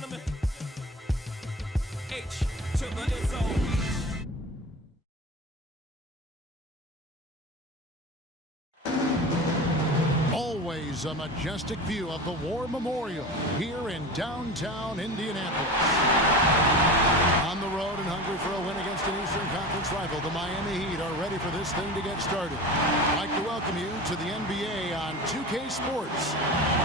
gentlemen, H to the SOB. Always a majestic view of the War Memorial here in downtown Indianapolis. On the road and hungry for a win against an Eastern Conference rival, the Miami Heat are ready for this thing to get started. I'd like to welcome you to the NBA on 2K Sports.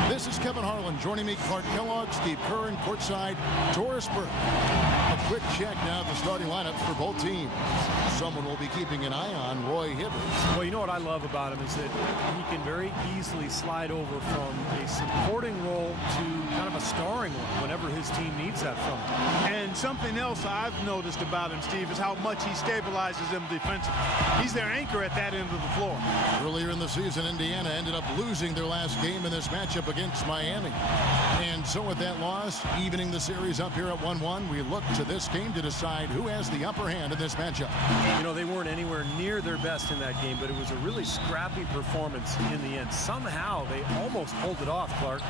This is Kevin Harlan. Joining me, Clark Kellogg, Steve Kerr, and courtside, Doris Burke. A quick check now of the starting lineups for both teams. Someone will be keeping an eye on Roy Hibbert. Well, you know what I love about him is that he can very easily slide over from a supporting role to kind of a starring one whenever his team needs that from him. And something else I've noticed about him, Steve, is how much he stabilizes them defensively. He's their anchor at that end of the floor. Earlier in the season, Indiana ended up losing their last game in this matchup against Miami. And so with that loss, evening the series up here at 1-1, we look to this game to decide who has the upper hand in this matchup. You know, they weren't anywhere near their best in that game, but it was a really scrappy performance in the end. Somehow they almost pulled it off, Clark.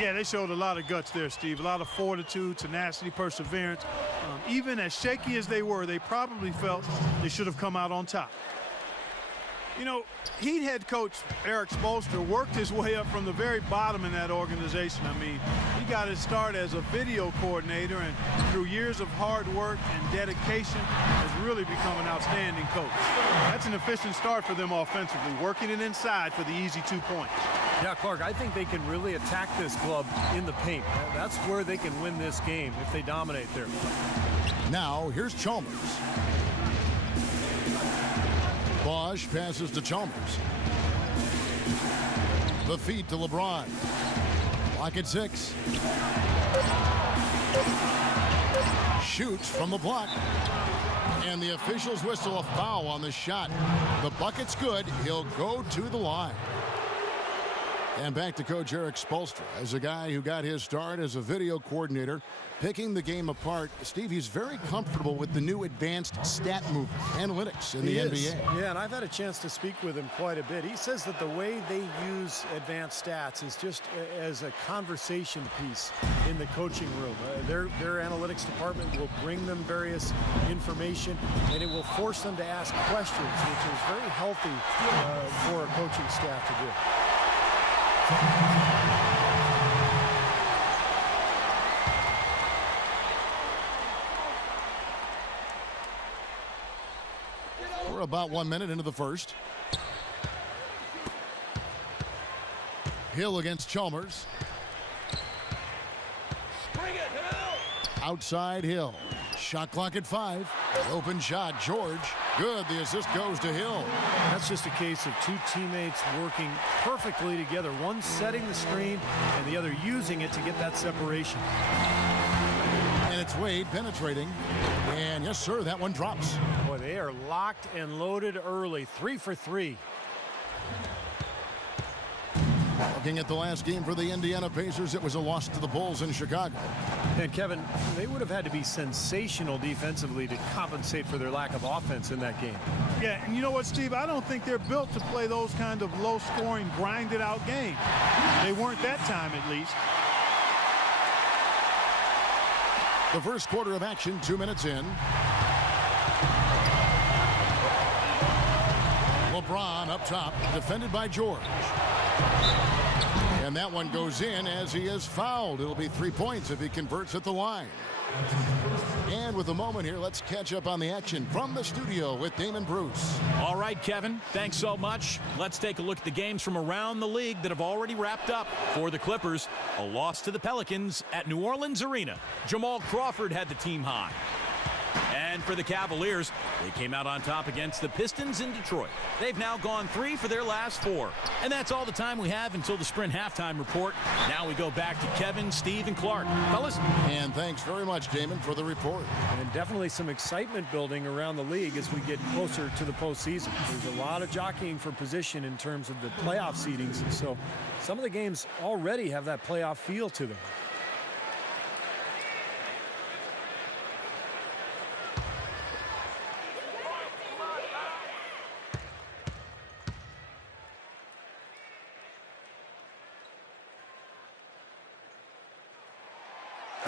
Yeah, they showed a lot of guts there, Steve. A lot of fortitude, tenacity, perseverance. Even as shaky as they were, they probably felt they should have come out on top. You know, Heat head coach Eric Spoelstra worked his way up from the very bottom in that organization. I mean, he got his start as a video coordinator, and through years of hard work and dedication has really become an outstanding coach. That's an efficient start for them offensively, working it inside for the easy 2 points. Yeah, Clark, I think they can really attack this club in the paint. That's where they can win this game if they dominate there. Now, here's Chalmers. Bosch passes to Chalmers. The feed to LeBron. Block at 6. Shoots from the block. And the officials whistle a foul on the shot. The bucket's good. He'll go to the line. And back to Coach Eric Spoelstra. As a guy who got his start as a video coordinator, picking the game apart, Steve, he's very comfortable with the new advanced stat movement, analytics in the NBA. Yeah, and I've had a chance to speak with him quite a bit. He says that the way they use advanced stats is just as a conversation piece in the coaching room. Their analytics department will bring them various information, and it will force them to ask questions, which is very healthy for a coaching staff to do. We're about 1 minute into the first. Hill against Chalmers. Bring it, Hill! Outside Hill. Shot clock at 5. Open shot, George. Good. The assist goes to Hill. That's just a case of two teammates working perfectly together. One setting the screen and the other using it to get that separation. And it's Wade penetrating. And yes, sir, that one drops. Boy, they are locked and loaded early. 3 for 3. Looking at the last game for the Indiana Pacers, it was a loss to the Bulls in Chicago. And Kevin, they would have had to be sensational defensively to compensate for their lack of offense in that game. Yeah, and you know what, Steve? I don't think they're built to play those kind of low-scoring, grinded-out games. They weren't that time, at least. The first quarter of action, 2 minutes in. LeBron up top, defended by George. And that one goes in as he is fouled. It'll be 3 points if he converts at the line. And with a moment here, let's catch up on the action from the studio with Damon Bruce. All right, Kevin, thanks so much. Let's take a look at the games from around the league that have already wrapped up. For the Clippers, a loss to the Pelicans at New Orleans Arena. Jamal Crawford had the team high. And for the Cavaliers, they came out on top against the Pistons in Detroit. They've now gone 3 for their last 4. And that's all the time we have until the Sprint halftime report. Now we go back to Kevin, Steve, and Clark. Fellas. And thanks very much, Damon, for the report. And definitely some excitement building around the league as we get closer to the postseason. There's a lot of jockeying for position in terms of the playoff seedings. So some of the games already have that playoff feel to them.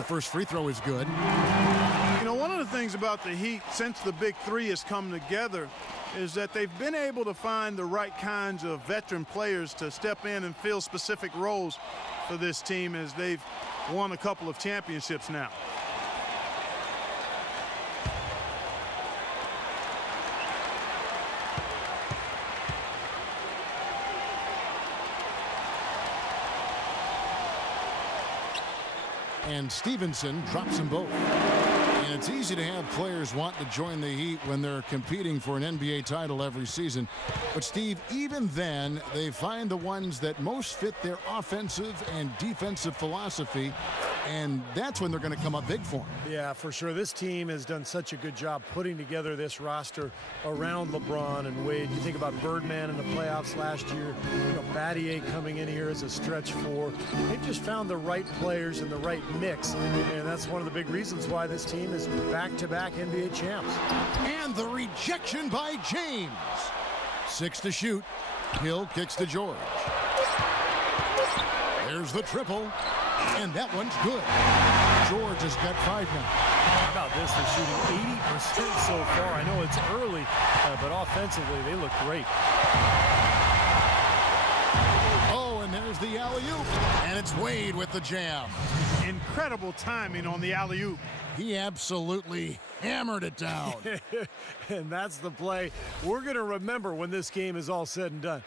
The first free throw is good. You know, one of the things about the Heat since the Big Three has come together is that they've been able to find the right kinds of veteran players to step in and fill specific roles for this team as they've won a couple of championships now. And Stevenson drops them both. And it's easy to have players want to join the Heat when they're competing for an NBA title every season. But, Steve, even then, they find the ones that most fit their offensive and defensive philosophy, and that's when they're going to come up big for them. Yeah, for sure. This team has done such a good job putting together this roster around LeBron and Wade. You think about Birdman in the playoffs last year, you know, Battier coming in here as a stretch four. They've just found the right players and the right mix, and that's one of the big reasons why this team is back-to-back NBA champs. And the rejection by James. 6 to shoot. Hill kicks to George. There's the triple. And that one's good. George has got 5 now. How about this? They're shooting 80% so far. I know it's early, but offensively, they look great. Oh, and there's the alley-oop. And it's Wade with the jam. Incredible timing on the alley-oop. He absolutely hammered it down. And that's the play we're going to remember when this game is all said and done.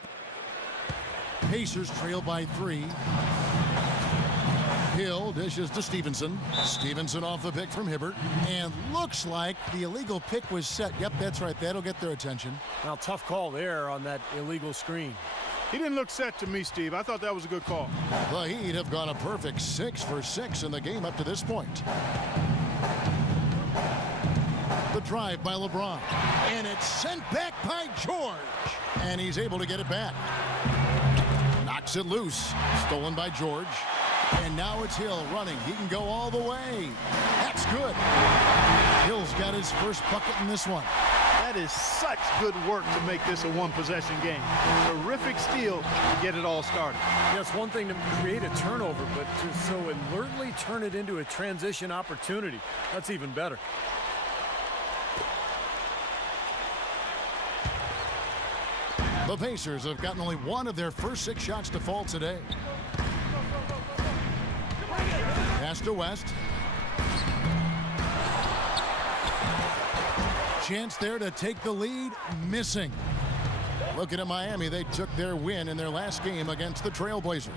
Pacers trail by 3. Hill dishes to Stevenson. Stevenson off the pick from Hibbert. And looks like the illegal pick was set. Yep, that's right. That'll get their attention. Now, tough call there on that illegal screen. He didn't look set to me, Steve. I thought that was a good call. The Heat have gone a perfect 6 for 6 in the game up to this point. The drive by LeBron. And it's sent back by George. And he's able to get it back. Knocks it loose. Stolen by George. And now it's Hill running. He can go all the way. That's good. Hill's got his first bucket in this one. That is such good work to make this a one-possession game. Terrific steal to get it all started. Yeah, it's one thing to create a turnover, but to so alertly turn it into a transition opportunity, that's even better. The Pacers have gotten only one of their first 6 shots to fall today. Pass to West. Chance there to take the lead. Missing. Looking at Miami, they took their win in their last game against the Trailblazers.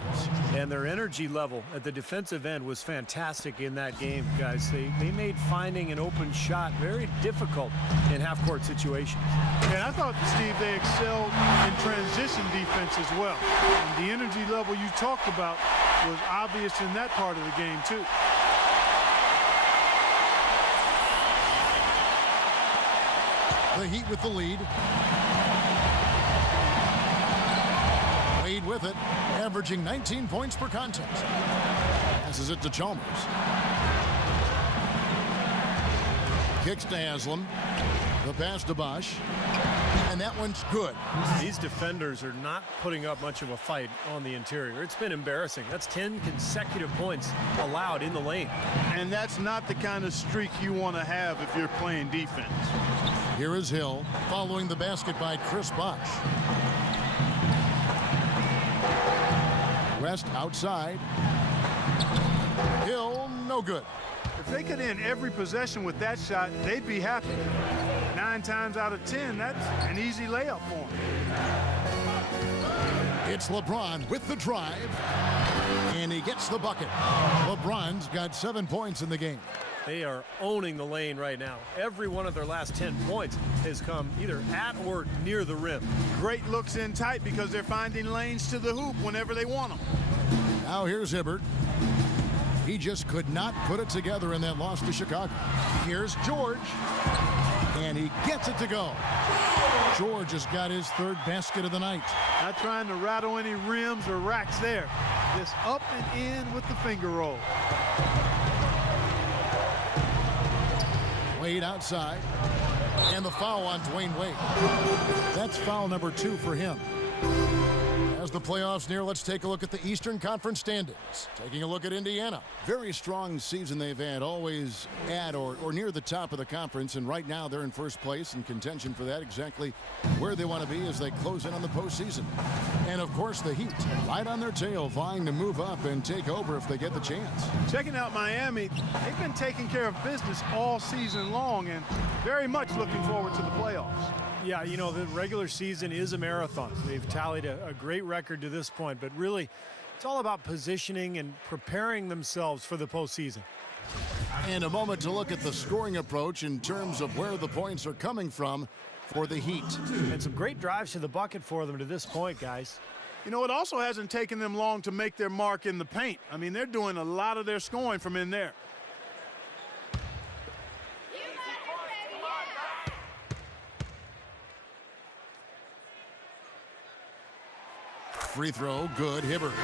And their energy level at the defensive end was fantastic in that game, guys. They made finding an open shot very difficult in half-court situations. And I thought, Steve, they excelled in transition defense as well. And the energy level you talked about was obvious in that part of the game, too. The Heat with the lead. Wade with it, averaging 19 points per contest. Passes it to Chalmers. Kicks to Haslam. The pass to Bosch. And that one's good. These defenders are not putting up much of a fight on the interior. It's been embarrassing. That's 10 consecutive points allowed in the lane. And that's not the kind of streak you want to have if you're playing defense. Here is Hill, following the basket by Chris Bosch. West outside. Hill, no good. If they could end every possession with that shot, they'd be happy. 9 times out of 10, that's an easy layup for them. It's LeBron with the drive, and he gets the bucket. LeBron's got 7 points in the game. They are owning the lane right now. Every one of their last 10 points has come either at or near the rim. Great looks in tight because they're finding lanes to the hoop whenever they want them. Now here's Hibbert. He just could not put it together in that loss to Chicago. Here's George. And he gets it to go. George has got his 3rd basket of the night. Not trying to rattle any rims or racks there. Just up and in with the finger roll. Wade outside. And the foul on Dwayne Wade. That's foul number 2 for him. As the the playoffs near, let's take a look at the Eastern Conference standings. Taking a look at Indiana. Very strong season they've had, always at or near the top of the conference, and right now they're in first place in contention for that, exactly where they want to be as they close in on the postseason. And of course the Heat, right on their tail, vying to move up and take over if they get the chance. Checking out Miami, they've been taking care of business all season long and very much looking forward to the playoffs. Yeah, you know, the regular season is a marathon. They've tallied a great record to this point, but really it's all about positioning and preparing themselves for the postseason. And a moment to look at the scoring approach in terms of where the points are coming from for the Heat. And some great drives to the bucket for them to this point, guys. You know, it also hasn't taken them long to make their mark in the paint. I mean, they're doing a lot of their scoring from in there. Free throw, good. Hibbert.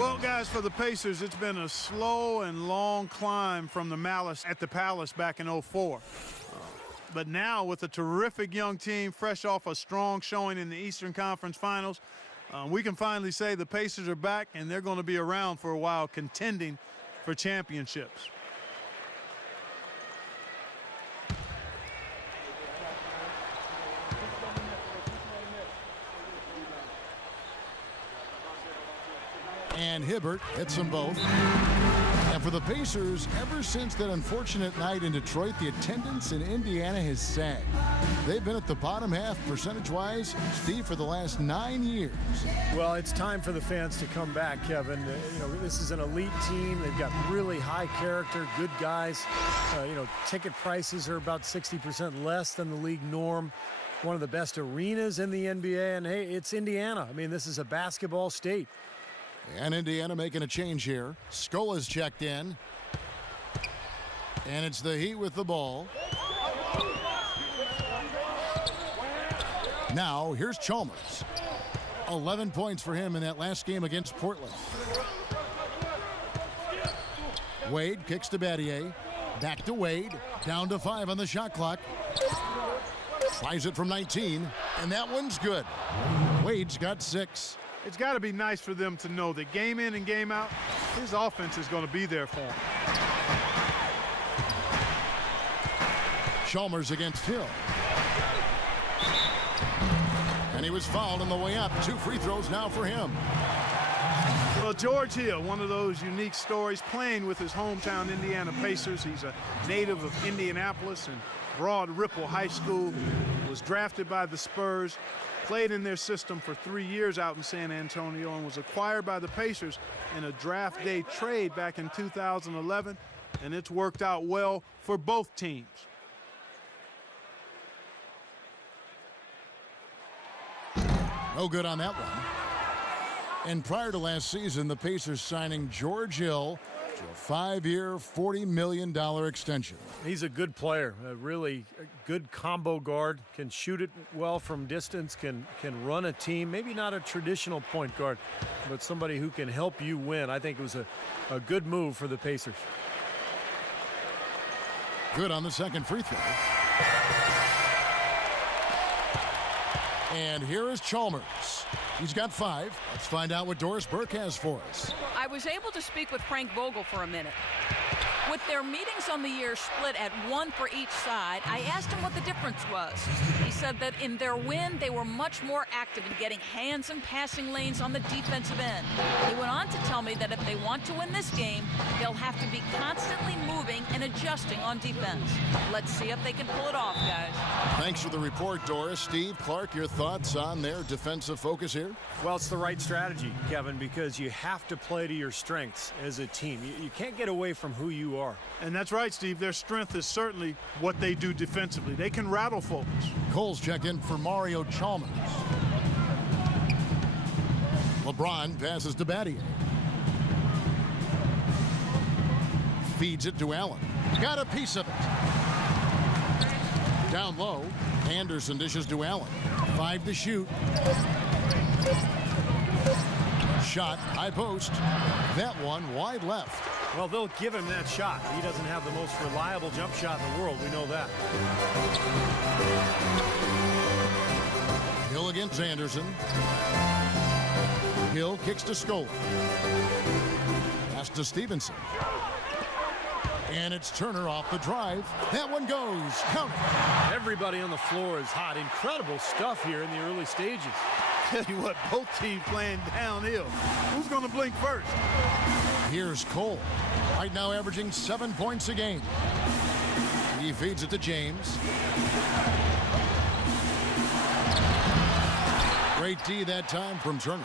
Well, guys, for the Pacers, it's been a slow and long climb from the Malice at the Palace back in '04. But now, with a terrific young team, fresh off a strong showing in the Eastern Conference Finals, we can finally say the Pacers are back, and they're going to be around for a while contending for championships. And Hibbert hits them both. And for the Pacers, ever since that unfortunate night in Detroit, the attendance in Indiana has sagged. They've been at the bottom half percentage-wise, Steve, for the last 9 years. Well, it's time for the fans to come back, Kevin. You know, this is an elite team. They've got really high character, good guys. You know, ticket prices are about 60% less than the league norm. One of the best arenas in the NBA, and hey, it's Indiana. I mean, this is a basketball state. And Indiana making a change here. Scola's checked in. And it's the Heat with the ball. Now, here's Chalmers. 11 points for him in that last game against Portland. Wade kicks to Battier. Back to Wade. Down to 5 on the shot clock. Tries it from 19. And that one's good. Wade's got 6. It's got to be nice for them to know that game in and game out, his offense is going to be there for him. Chalmers against Hill. And he was fouled on the way up. 2 free throws now for him. Well, George Hill, one of those unique stories, playing with his hometown Indiana Pacers. He's a native of Indianapolis and Broad Ripple High School, was drafted by the Spurs, played in their system for 3 years out in San Antonio, and was acquired by the Pacers in a draft day trade back in 2011, and it's worked out well for both teams. No good on that one. And prior to last season, the Pacers signing George Hill to a 5-year, $40 million extension. He's a good player, a really good combo guard, can shoot it well from distance, can run a team. Maybe not a traditional point guard, but somebody who can help you win. I think it was a good move for the Pacers. Good on the second free throw. And here is Chalmers. He's got 5. Let's find out what Doris Burke has for us. I was able to speak with Frank Vogel for a minute. With their meetings on the year split at 1 for each side, I asked him what the difference was. He said that in their win, they were much more active in getting hands and passing lanes on the defensive end. He went on to tell me that if they want to win this game, they'll have to be constantly moving and adjusting on defense. Let's see if they can pull it off, guys. Thanks for the report, Doris. Steve, Clark, your thoughts on their defensive focus here? Well, it's the right strategy, Kevin, because you have to play to your strengths as a team. You can't get away from who you are. And that's right, Steve. Their strength is certainly what they do defensively. They can rattle folks. Cole's checked in for Mario Chalmers. LeBron passes to Battier. Feeds it to Allen. Got a piece of it. Down low, Anderson dishes to Allen. 5 to shoot. Shot, high post. That one wide left. Well, they'll give him that shot. He doesn't have the most reliable jump shot in the world. We know that. Hill against Anderson. Hill kicks to Scola. Pass to Stevenson. And it's Turner off the drive. That one goes. Count it. Everybody on the floor is hot. Incredible stuff here in the early stages. Tell you what, both teams playing downhill. Who's going to blink first? Here's Cole. Right now averaging 7 points a game. He feeds it to James. Great D that time from Turner.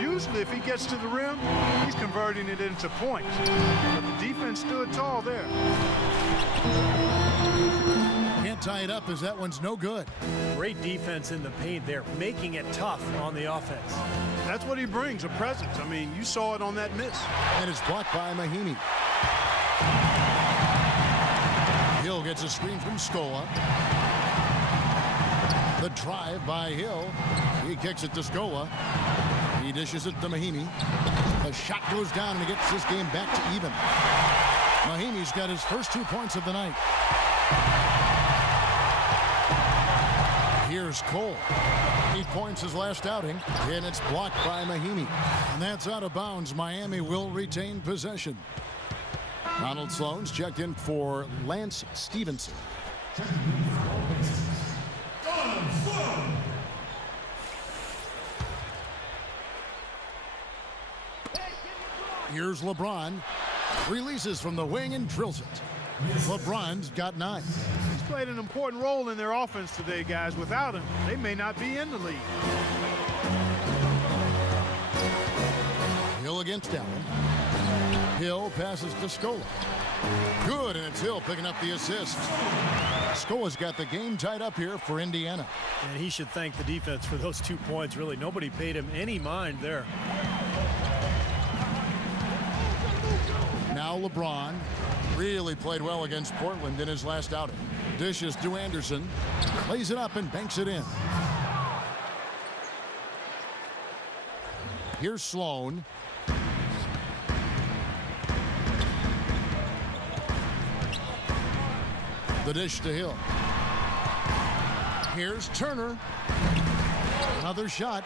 Usually if he gets to the rim, he's converting it into points. But the defense stood tall there. Can't tie it up as that one's no good. Great defense in the paint there, making it tough on the offense. That's what he brings, a presence. I mean, you saw it on that miss. And it's blocked by Mahinmi. Hill gets a screen from Scola. The drive by Hill. He kicks it to Scola. He dishes it to Mahinmi. The shot goes down and he gets this game back to even. Mahimi's got his first 2 points of the night. Here's Cole. 8 points his last outing, and it's blocked by Mahinmi. And that's out of bounds. Miami will retain possession. Donald Sloan's checked in for Lance Stevenson. Here's LeBron. Releases from the wing and drills it. LeBron's got 9. He's played an important role in their offense today, guys. Without him, they may not be in the league. Hill against Allen. Hill passes to Scola. Good, and it's Hill picking up the assist. Scola's got the game tied up here for Indiana. And he should thank the defense for those 2 points. Really, nobody paid him any mind there. Now LeBron really played well against Portland in his last outing. Dishes to Anderson. Lays it up and banks it in. Here's Sloan. The dish to Hill. Here's Turner. Another shot.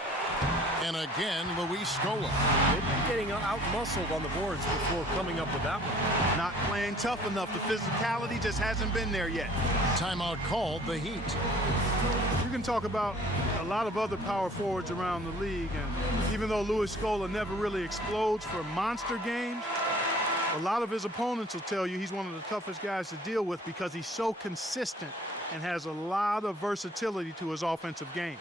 And again, Luis Scola. They've been getting out-muscled on the boards before coming up with that one. Not playing tough enough. The physicality just hasn't been there yet. Timeout called, the Heat. You can talk about a lot of other power forwards around the league, and even though Luis Scola never really explodes for monster games, a lot of his opponents will tell you he's one of the toughest guys to deal with because he's so consistent and has a lot of versatility to his offensive game.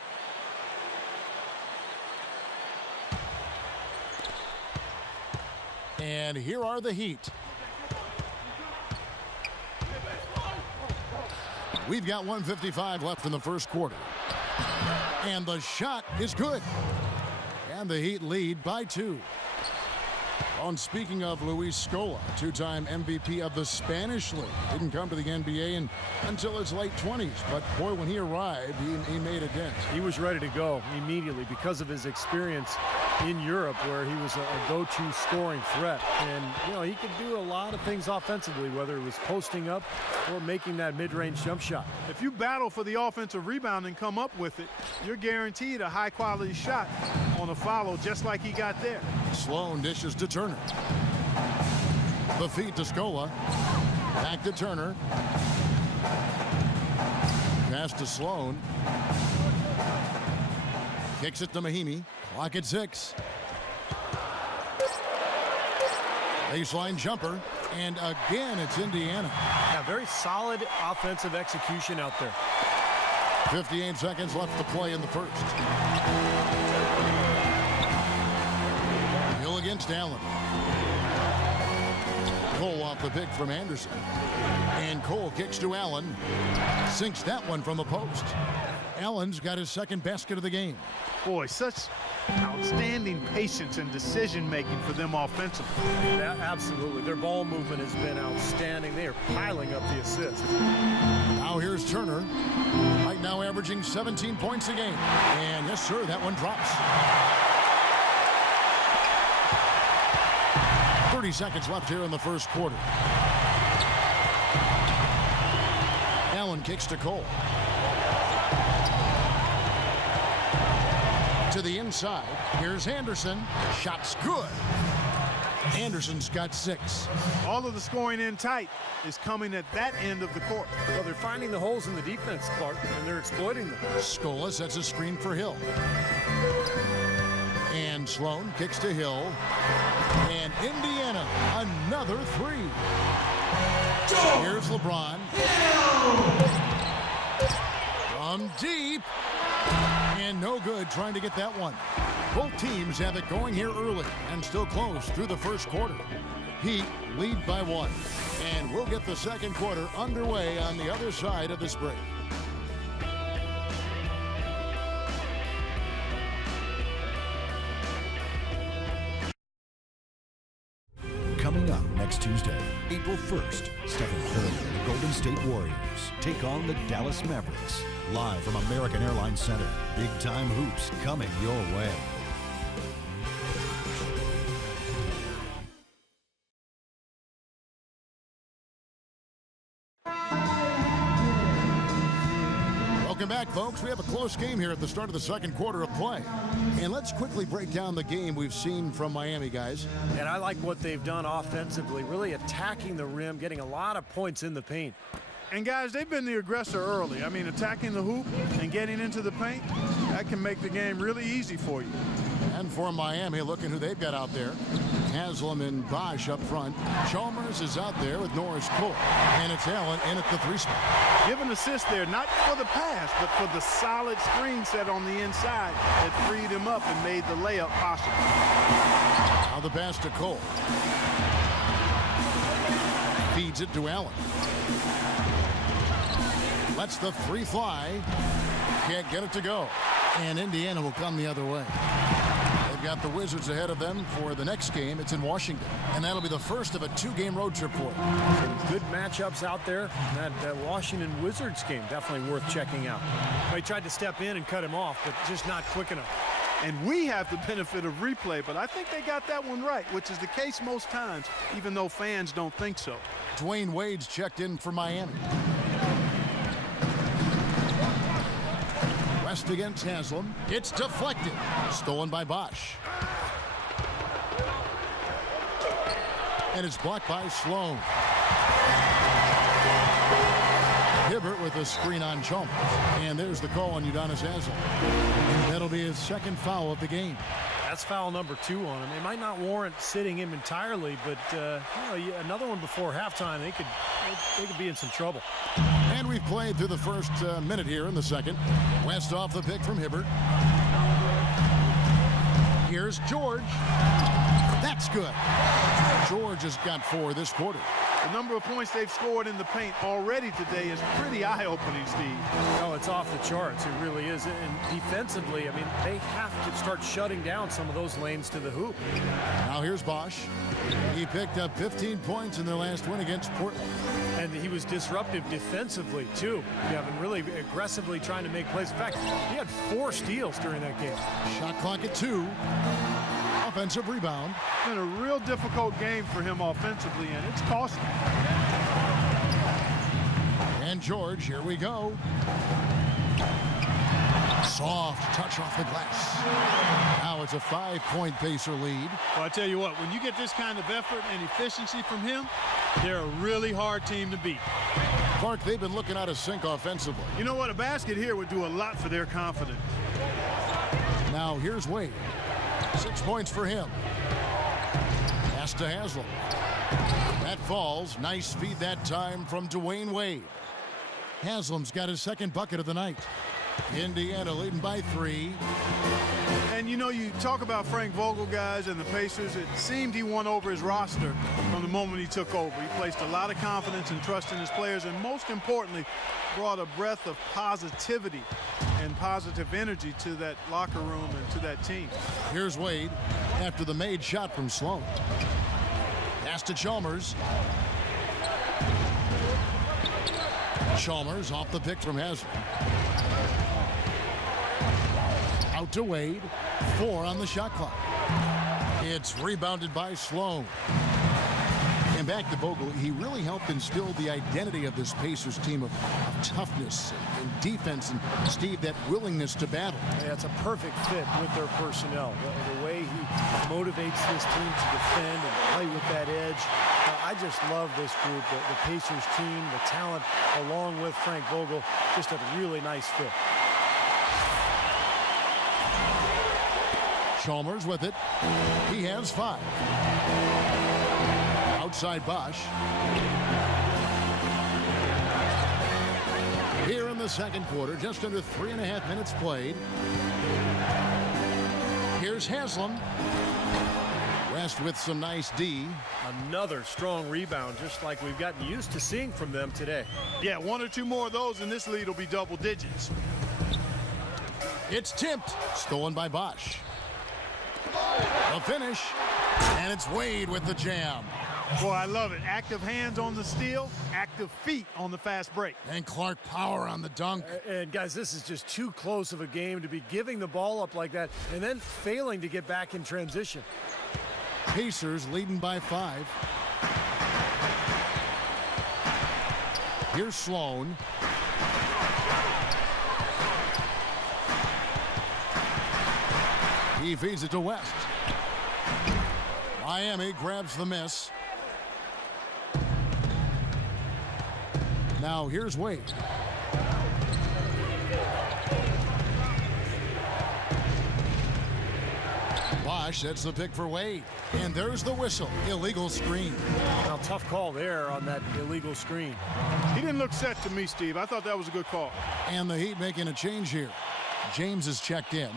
And here are the Heat. We've got 1:55 left in the first quarter. And the shot is good. And the Heat lead by 2. On speaking of Luis Scola, 2-time MVP of the Spanish League. Didn't come to the NBA until his late 20s. But boy, when he arrived, he made a dent. He was ready to go immediately because of his experience in Europe, where he was a go-to scoring threat. And, you know, he could do a lot of things offensively, whether it was posting up or making that mid-range jump shot. If you battle for the offensive rebound and come up with it, you're guaranteed a high-quality shot on a follow, just like he got there. Sloan dishes to Turner. The feed to Scola. Back to Turner. Pass to Sloan. Kicks it to Mahinmi. Clock at 6. Baseline jumper. And again, it's Indiana. Yeah, very solid offensive execution out there. 58 seconds left to play in the first. Hill against Allen. Cole off the pick from Anderson. And Cole kicks to Allen. Sinks that one from the post. Allen's got his second basket of the game. Boy, such outstanding patience and decision-making for them offensively. Yeah, absolutely. Their ball movement has been outstanding. They are piling up the assists. Now here's Turner. Right now averaging 17 points a game. And yes, sir, that one drops. 30 seconds left here in the first quarter. Allen kicks to Cole. To the inside. Here's Anderson. Shot's good. Anderson's got 6. All of the scoring in tight is coming at that end of the court. Well, they're finding the holes in the defense, Clark, and they're exploiting them. Scola sets a screen for Hill. And Sloan kicks to Hill. And Indiana, another 3. Here's LeBron. From deep. And no good trying to get that one. Both teams have it going here early and still close through the first quarter. Heat lead by 1. And we'll get the second quarter underway on the other side of this break. Coming up next Tuesday, April 1st, Stephen Curry and the Golden State Warriors take on the Dallas Mavericks. Live from American Airlines Center, big-time hoops coming your way. Welcome back, folks. We have a close game here at the start of the second quarter of play. And let's quickly break down the game we've seen from Miami, guys. And I like what they've done offensively, really attacking the rim, getting a lot of points in the paint. And guys, they've been the aggressor early. I mean, attacking the hoop and getting into the paint, that can make the game really easy for you. And for Miami, looking who they've got out there. Haslam and Bosch up front. Chalmers is out there with Norris Cole. And it's Allen in at the 3 spot. Give an assist there, not for the pass, but for the solid screen set on the inside that freed him up and made the layup possible. Now the pass to Cole. Feeds it to Allen. Lets the 3 fly. Can't get it to go. And Indiana will come the other way. They've got the Wizards ahead of them for the next game. It's in Washington. And that'll be the first of a 2-game road trip for them. Some good matchups out there. That Washington Wizards game definitely worth checking out. They tried to step in and cut him off, but just not quick enough. And we have the benefit of replay, but I think they got that one right, which is the case most times, even though fans don't think so. Dwayne Wade's checked in for Miami. West against Haslam. It's deflected. Stolen by Bosch. And it's blocked by Sloan. Hibbert with a screen on Chalmers. And there's the call on Udonis Haslam. That'll be his second foul of the game. That's foul number 2 on him. It might not warrant sitting him entirely, but another one before halftime, they could be in some trouble. And we've played through the first minute here in the second. West off the pick from Hibbert. Here's George. That's good. George has got 4 this quarter. The number of points they've scored in the paint already today is pretty eye-opening, Steve. Oh, it's off the charts. It really is. And defensively, I mean, they have to start shutting down some of those lanes to the hoop. Now here's Bosch. He picked up 15 points in their last win against Portland. And he was disruptive defensively, too. Kevin, really aggressively trying to make plays. In fact, he had 4 steals during that game. Shot clock at 2. Offensive rebound. It's been a real difficult game for him offensively, and it's costly. And George, here we go. Soft touch off the glass. Now it's a 5-point Pacer lead. Well, I tell you what, when you get this kind of effort and efficiency from him, they're a really hard team to beat. Clark, they've been looking out of sync offensively. You know what? A basket here would do a lot for their confidence. Now here's Wade. 6 points for him. Pass to Haslam. That falls. Nice feed that time from Dwayne Wade. Haslam's got his second bucket of the night. Indiana leading by 3. And you know, you talk about Frank Vogel, guys, and the Pacers. It seemed he won over his roster from the moment he took over. He placed a lot of confidence and trust in his players, and most importantly, brought a breath of positivity and positive energy to that locker room and to that team. Here's Wade after the made shot from Sloan. Pass to Chalmers. Chalmers off the pick from Haslam. Out to Wade. 4 on the shot clock. It's rebounded by Sloan. And back to Vogel, he really helped instill the identity of this Pacers team of toughness and defense, and Steve, that willingness to battle. Yeah, it's a perfect fit with their personnel. The way he motivates this team to defend and play with that edge. I just love this group, the Pacers team, the talent, along with Frank Vogel. Just a really nice fit. Chalmers with it. He has 5. Outside Bosch. Here in the second quarter, just under 3.5 minutes played. Here's Haslam. West with some nice D. Another strong rebound, just like we've gotten used to seeing from them today. Yeah, 1 or 2 more of those, and this lead will be double digits. It's tipped. Stolen by Bosch. The finish. And it's Wade with the jam. Boy, I love it. Active hands on the steal, active feet on the fast break. And Clark power on the dunk. And guys, this is just too close of a game to be giving the ball up like that and then failing to get back in transition. Pacers leading by 5. Here's Sloan. He feeds it to West. Miami grabs the miss. Now here's Wade. Bosch sets the pick for Wade. And there's the whistle. Illegal screen. Now, tough call there on that illegal screen. He didn't look set to me, Steve. I thought that was a good call. And the Heat making a change here. James is checked in.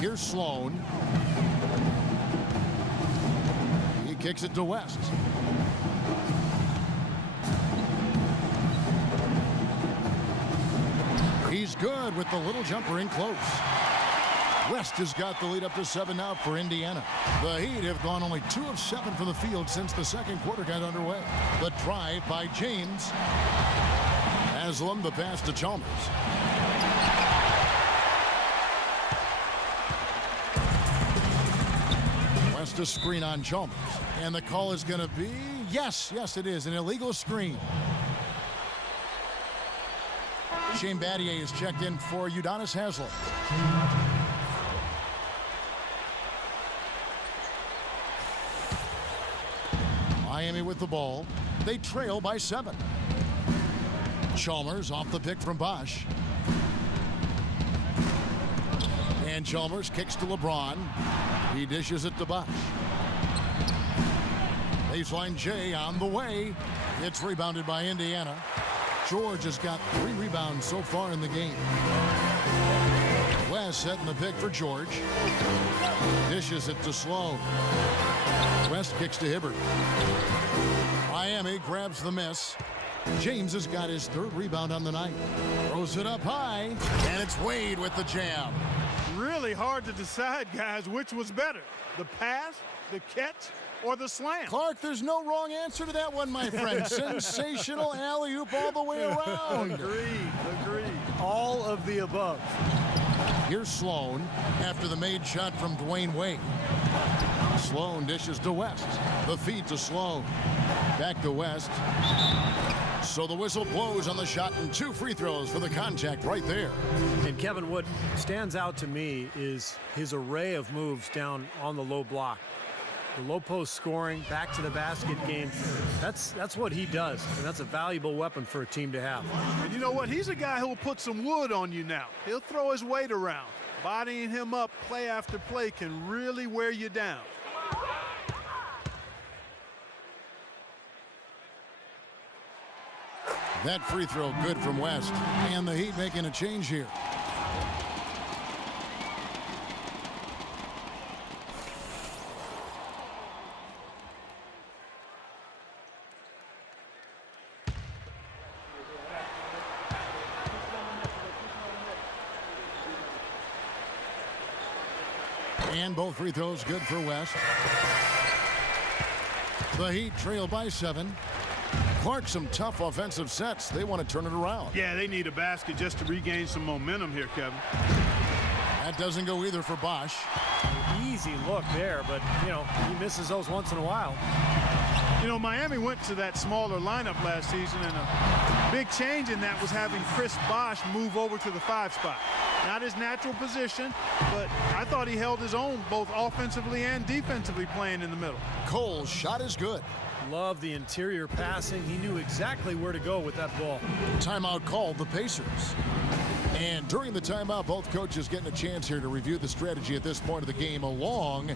Here's Sloan. He kicks it to West. He's good with the little jumper in close. West has got the lead up to 7 now for Indiana. The Heat have gone only 2 of 7 from the field since the second quarter got underway. The drive by James. Haslam, the pass to Chalmers. West a screen on Chalmers. And the call is going to be, yes, it is, an illegal screen. Shane Battier is checked in for Udonis Haslam. Miami with the ball. They trail by 7. Chalmers off the pick from Bosch. And Chalmers kicks to LeBron. He dishes it to Bosch. Baseline J on the way. It's rebounded by Indiana. George has got 3 rebounds so far in the game. West setting the pick for George. Dishes it to Sloan. West kicks to Hibbert. Miami grabs the miss. James has got his 3rd rebound on the night. Throws it up high, and it's Wade with the jam. Really hard to decide, guys, which was better. The pass, the catch, or the slam. Clark, there's no wrong answer to that one, my friend. Sensational alley-oop all the way around. Agreed. All of the above. Here's Sloan after the made shot from Dwayne Wade. Sloan dishes to West. The feed to Sloan. Back to West. So the whistle blows on the shot and 2 free throws for the contact right there. And Kevin, what stands out to me is his array of moves down on the low block. The low post scoring, back to the basket game. That's what he does, and that's a valuable weapon for a team to have. And you know what? He's a guy who will put some wood on you now. He'll throw his weight around. Bodying him up play after play can really wear you down. That free throw good from West. And the Heat making a change here. And both free throws good for West. The Heat trail by 7. Clark, some tough offensive sets. They want to turn it around. Yeah, they need a basket just to regain some momentum here, Kevin. That That doesn't go either for Bosch. Easy look there, but, you know, he misses those once in a while. You know, Miami went to that smaller lineup last season, and a big change in that was having Chris Bosch move over to the 5 spot. Not his natural position, but I thought he held his own both offensively and defensively playing in the middle. Cole's shot is good. Love the interior passing. He knew exactly where to go with that ball. Timeout called the Pacers. And during the timeout, both coaches getting a chance here to review the strategy at this point of the game, along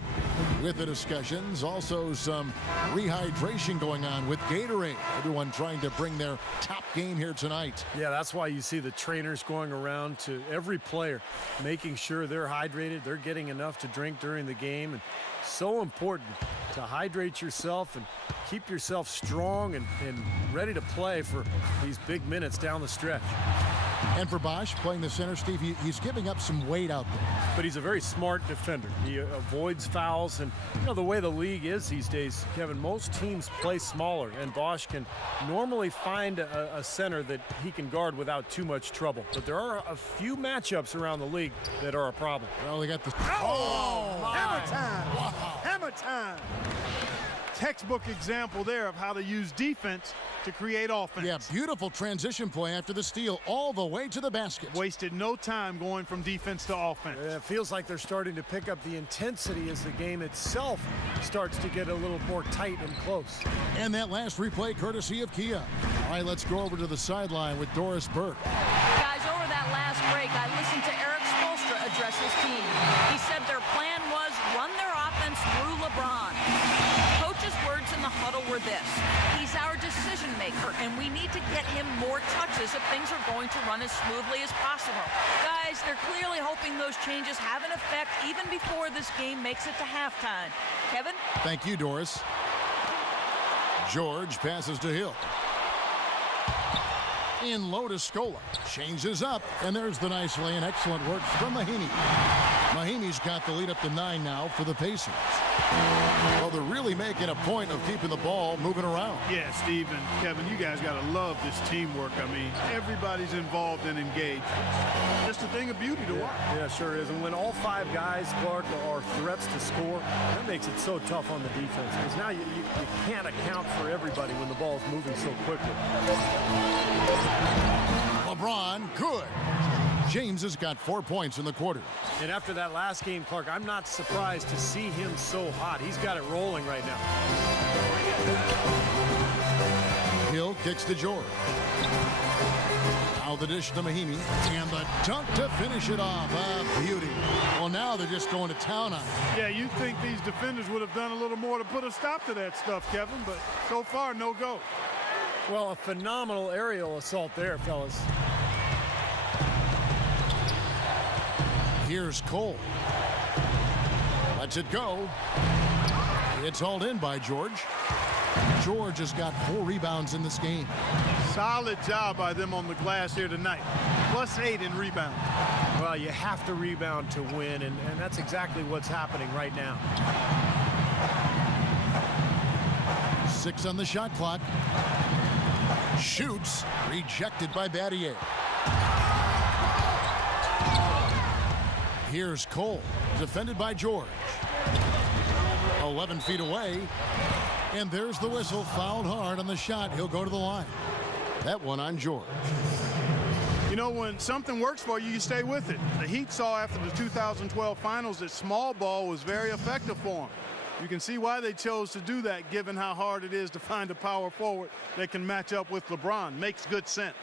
with the discussions. Also some rehydration going on with Gatorade. Everyone trying to bring their top game here tonight. Yeah, that's why you see the trainers going around to every player, making sure they're hydrated, they're getting enough to drink during the game. And so important to hydrate yourself and keep yourself strong and ready to play for these big minutes down the stretch. And for Bosch, playing the center, Steve, he's giving up some weight out there. But he's a very smart defender. He avoids fouls. And, you know, the way the league is these days, Kevin, most teams play smaller. And Bosch can normally find a center that he can guard without too much trouble. But there are a few matchups around the league that are a problem. Well, they got the... Hammer time! Wow. Hammer time! Textbook example there of how to use defense to create offense. Yeah, beautiful transition play after the steal all the way to the basket. Wasted no time going from defense to offense. It feels like they're starting to pick up the intensity as the game itself starts to get a little more tight and close. And that last replay courtesy of Kia. All right, let's go over to the sideline with Doris Burke. Guys, over that last break, I listened to Eric Spoelstra address his team. He said their plan was run their offense through LeBron. Coach's words in the huddle were this: he's our decision maker, and we need to get him more touches if things are going to run as smoothly as possible. Guys, they're clearly hoping those changes have an effect even before this game makes it to halftime. Kevin? Thank you, Doris. George passes to Hill. In low to Scola. Changes up, and there's the nice lay and excellent work from Mahinmi. Mahimi's got the lead up to 9 now for the Pacers. Well, they're really making a point of keeping the ball moving around. Yeah, Steve and Kevin, you guys got to love this teamwork. I mean, everybody's involved and engaged. Just a thing of beauty to watch. Yeah, sure is. And when all 5 guys, Clark, are threats to score, that makes it so tough on the defense. Because now you can't account for everybody when the ball's moving so quickly. LeBron, good. James has got 4 points in the quarter. And after that last game, Clark, I'm not surprised to see him so hot. He's got it rolling right now. Hill kicks to George. Now the dish to Mahinmi. And the dunk to finish it off. A beauty. Well, now they're just going to town on it. Yeah, you'd think these defenders would have done a little more to put a stop to that stuff, Kevin, but so far, no go. Well, a phenomenal aerial assault there, fellas. Here's Cole. Lets it go. It's hauled in by George. George has got 4 rebounds in this game. Solid job by them on the glass here tonight. +8 in rebound. Well, you have to rebound to win, and that's exactly what's happening right now. 6 on the shot clock. Shoots. Rejected by Battier. Here's Cole, defended by George. 11 feet away. And there's the whistle. Fouled hard on the shot. He'll go to the line. That one on George. You know, when something works for you, you stay with it. The Heat saw after the 2012 finals that small ball was very effective for them. You can see why they chose to do that, given how hard it is to find a power forward that can match up with LeBron. Makes good sense.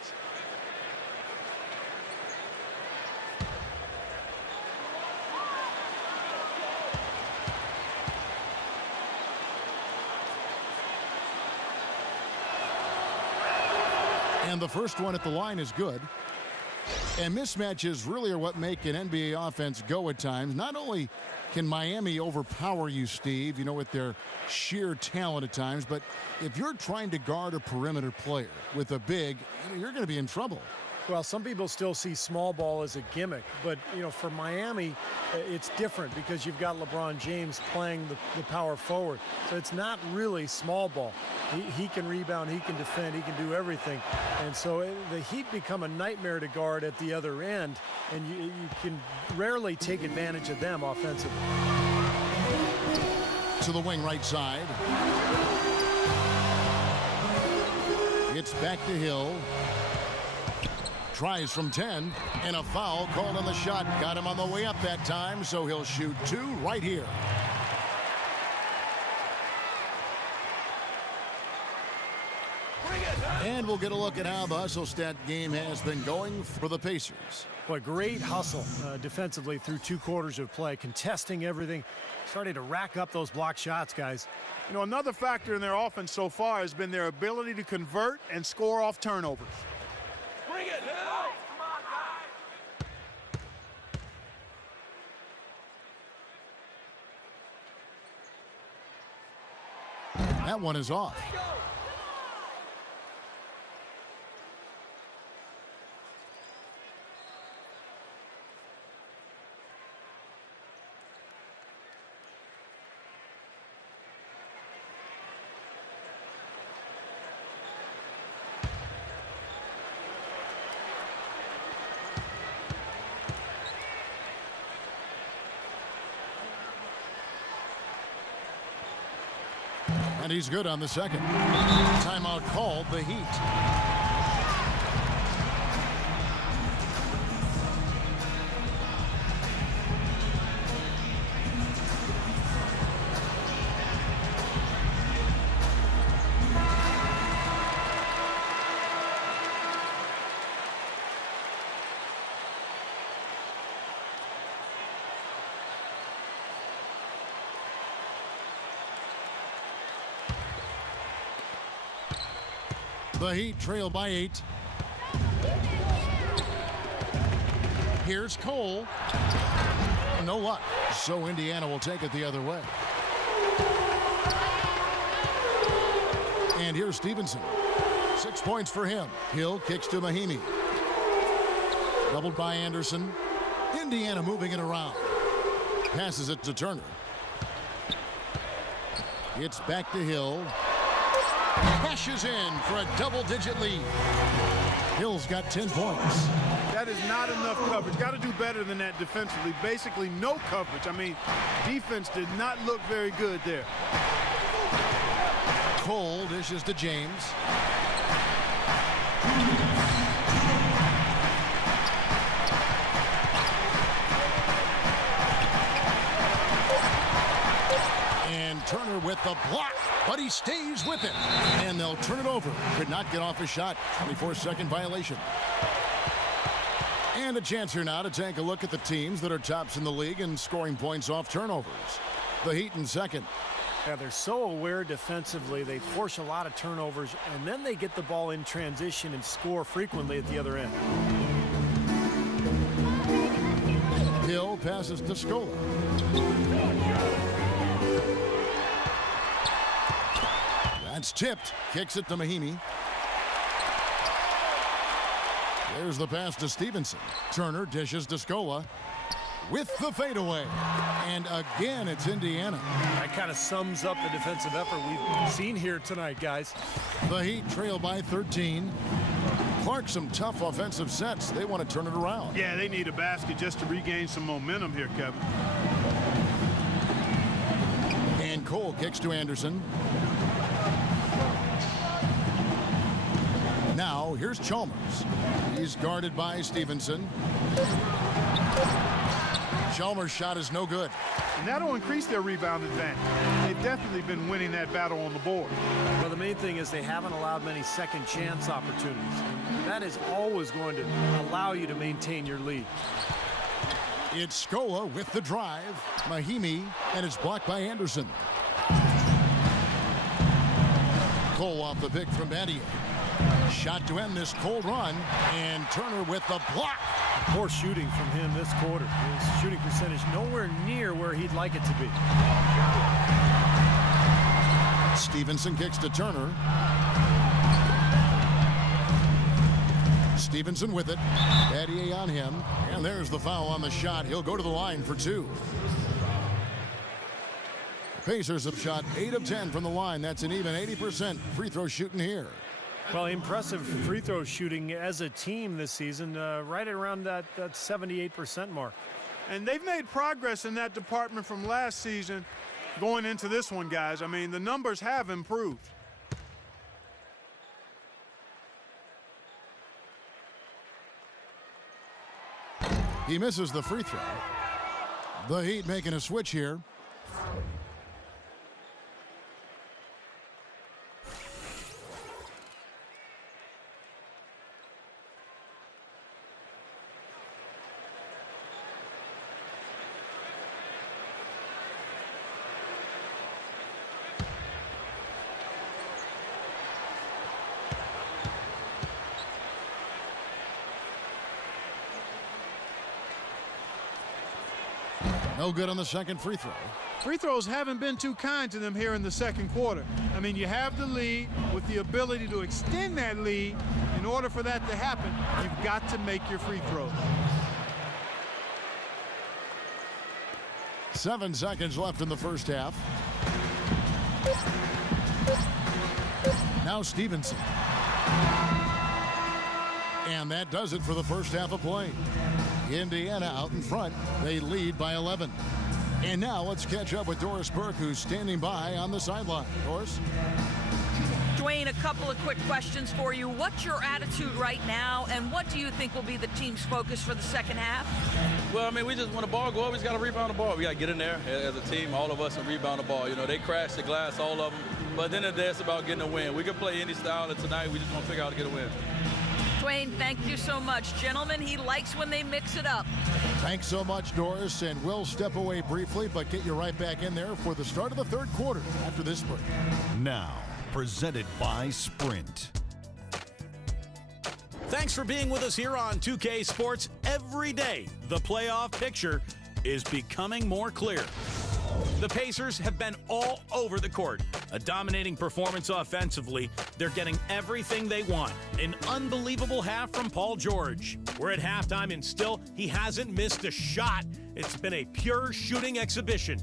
And the first one at the line is good. And mismatches really are what make an NBA offense go at times. Not only can Miami overpower you, Steve, you know, with their sheer talent at times, but if you're trying to guard a perimeter player with a big, you're going to be in trouble. Well, some people still see small ball as a gimmick, but, you know, for Miami, it's different because you've got LeBron James playing the power forward. So it's not really small ball. He can rebound, he can defend, he can do everything. And so the Heat become a nightmare to guard at the other end, and you can rarely take advantage of them offensively. To the wing right side. It's back to Hill. Tries from 10, and a foul called on the shot. Got him on the way up that time, so he'll shoot 2 right here. And we'll get a look at how the hustle stat game has been going for the Pacers. Boy, great hustle defensively through 2 quarters of play, contesting everything, starting to rack up those block shots, guys. You know, another factor in their offense so far has been their ability to convert and score off turnovers. Bring it, Hill! That one is off. And he's good on the second. Timeout called, the Heat. The Heat trail by 8. Here's Cole. No luck. So Indiana will take it the other way. And here's Stevenson. 6 points for him. Hill kicks to Mahimi. Doubled by Anderson. Indiana moving it around. Passes it to Turner. It's back to Hill. Cashes in for a double-digit lead. Hill's got 10 points. That is not enough coverage. Got to do better than that defensively. Basically no coverage. I mean, defense did not look very good there. Cole dishes to James. And Turner with the block, but he stays with it. And they'll turn it over. Could not get off his shot. 24-second violation. And a chance here now to take a look at the teams that are tops in the league in scoring points off turnovers. The Heat in second. Yeah, they're so aware defensively. They force a lot of turnovers, and then they get the ball in transition and score frequently at the other end. Hill passes to Scola. That's tipped. Kicks it to Mahimi. There's the pass to Stevenson. Turner dishes to Scola with the fadeaway. And again, it's Indiana. That kind of sums up the defensive effort we've seen here tonight, guys. The Heat trail by 13. Clark, some tough offensive sets. They want to turn it around. Yeah, they need a basket just to regain some momentum here, Kevin. And Cole kicks to Anderson. Now, here's Chalmers. He's guarded by Stevenson. Chalmers' shot is no good. And that'll increase their rebound advantage. They've definitely been winning that battle on the board. Well, the main thing is they haven't allowed many second chance opportunities. That is always going to allow you to maintain your lead. It's Scola with the drive. Mahimi, and it's blocked by Anderson. Cole off the pick from Battier. Shot to end this cold run, and Turner with the block. Poor shooting from him this quarter. His shooting percentage nowhere near where he'd like it to be. Stevenson kicks to Turner. Stevenson with it. Battier on him. And there's the foul on the shot. He'll go to the line for 2. Pacers have shot 8 of 10 from the line. That's an even 80% free throw shooting here. Well, impressive free throw shooting as a team this season, right around that 78% mark. And they've made progress in that department from last season going into this one, guys. I mean, the numbers have improved. He misses the free throw. The Heat making a switch here. No good on the second free throw. Free throws haven't been too kind to them here in the second quarter. I mean, you have the lead with the ability to extend that lead. In order for that to happen, you've got to make your free throws. 7 seconds left in the first half. Now Stevenson. And that does it for the first half of play. Indiana out in front. They lead by 11. And now let's catch up with Doris Burke, who's standing by on the sideline. Doris? Dwayne, a couple of quick questions for you. What's your attitude right now, and what do you think will be the team's focus for the second half? Well, I mean, we just want the ball go up. We just got to rebound the ball. We got to get in there as a team, all of us, and rebound the ball. You know, they crash the glass, all of them. But at the end of the day, it's about getting a win. We can play any style, and tonight we just want to figure out how to get a win. Dwayne, thank you so much. Gentlemen, he likes when they mix it up. Thanks so much, Doris, and we'll step away briefly, but get you right back in there for the start of the third quarter after this break. Now, presented by Sprint. Thanks for being with us here on 2K Sports. Every day, the playoff picture is becoming more clear. The Pacers have been all over the court. A dominating performance offensively. They're getting everything they want. An unbelievable half from Paul George. We're at halftime, and still, he hasn't missed a shot. It's been a pure shooting exhibition.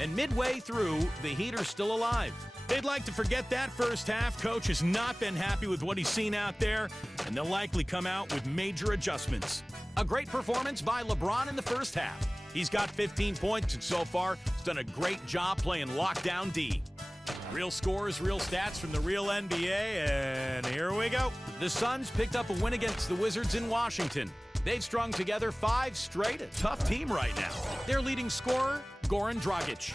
And midway through, the Heat are still alive. They'd like to forget that first half. Coach has not been happy with what he's seen out there, and they'll likely come out with major adjustments. A great performance by LeBron in the first half. He's got 15 points, and so far, he's done a great job playing lockdown D. Real scores, real stats from the real NBA, and here we go. The Suns picked up a win against the Wizards in Washington. They've strung together 5 straight, a tough team right now. Their leading scorer, Goran Dragic.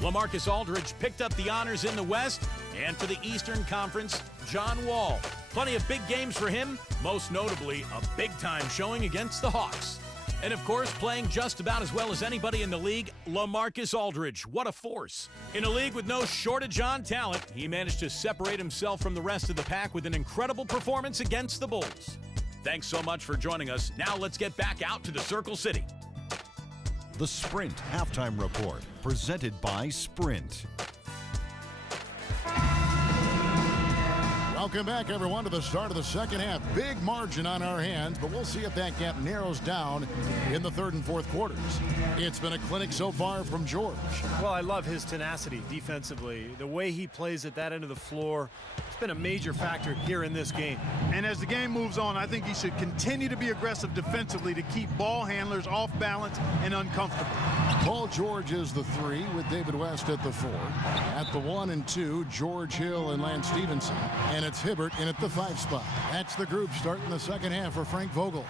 LaMarcus Aldridge picked up the honors in the West, and for the Eastern Conference, John Wall. Plenty of big games for him, most notably a big-time showing against the Hawks. And of course, playing just about as well as anybody in the league, LaMarcus Aldridge. What a force. In a league with no shortage on talent, he managed to separate himself from the rest of the pack with an incredible performance against the Bulls. Thanks so much for joining us. Now let's get back out to the Circle City. The Sprint Halftime Report, presented by Sprint. Welcome back, everyone, to the start of the second half. Big margin on our hands, but we'll see if that gap narrows down in the third and fourth quarters. It's been a clinic so far from George. Well, I love his tenacity defensively. The way he plays at that end of the floor, it's been a major factor here in this game. And as the game moves on, I think he should continue to be aggressive defensively to keep ball handlers off balance and uncomfortable. Paul George is the 3 with David West at the 4. At the 1 and 2, George Hill and Lance Stevenson. And it's Hibbert in at the 5 spot. That's the group starting the second half for Frank Vogel.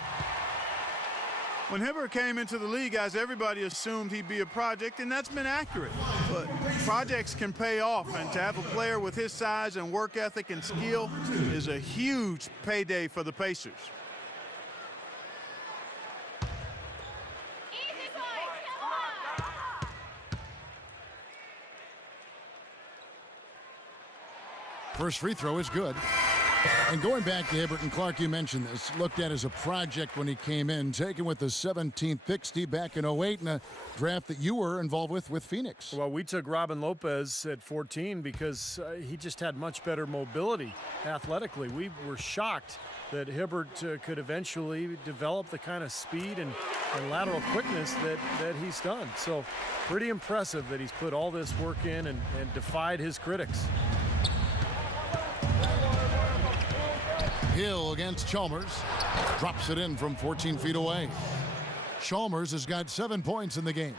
When Hibbert came into the league, guys, everybody assumed he'd be a project, and that's been accurate. But projects can pay off, and to have a player with his size and work ethic and skill is a huge payday for the Pacers. First free throw is good. And going back to Hibbert, and Clark, you mentioned this, looked at as a project when he came in, taken with the 17th pick, Steve, back in 08 in a draft that you were involved with Phoenix. Well, we took Robin Lopez at 14 because he just had much better mobility athletically. We were shocked that Hibbert could eventually develop the kind of speed and lateral quickness that he's done. So pretty impressive that he's put all this work in and defied his critics. Hill against Chalmers. Drops it in from 14 feet away. Chalmers has got 7 points in the game.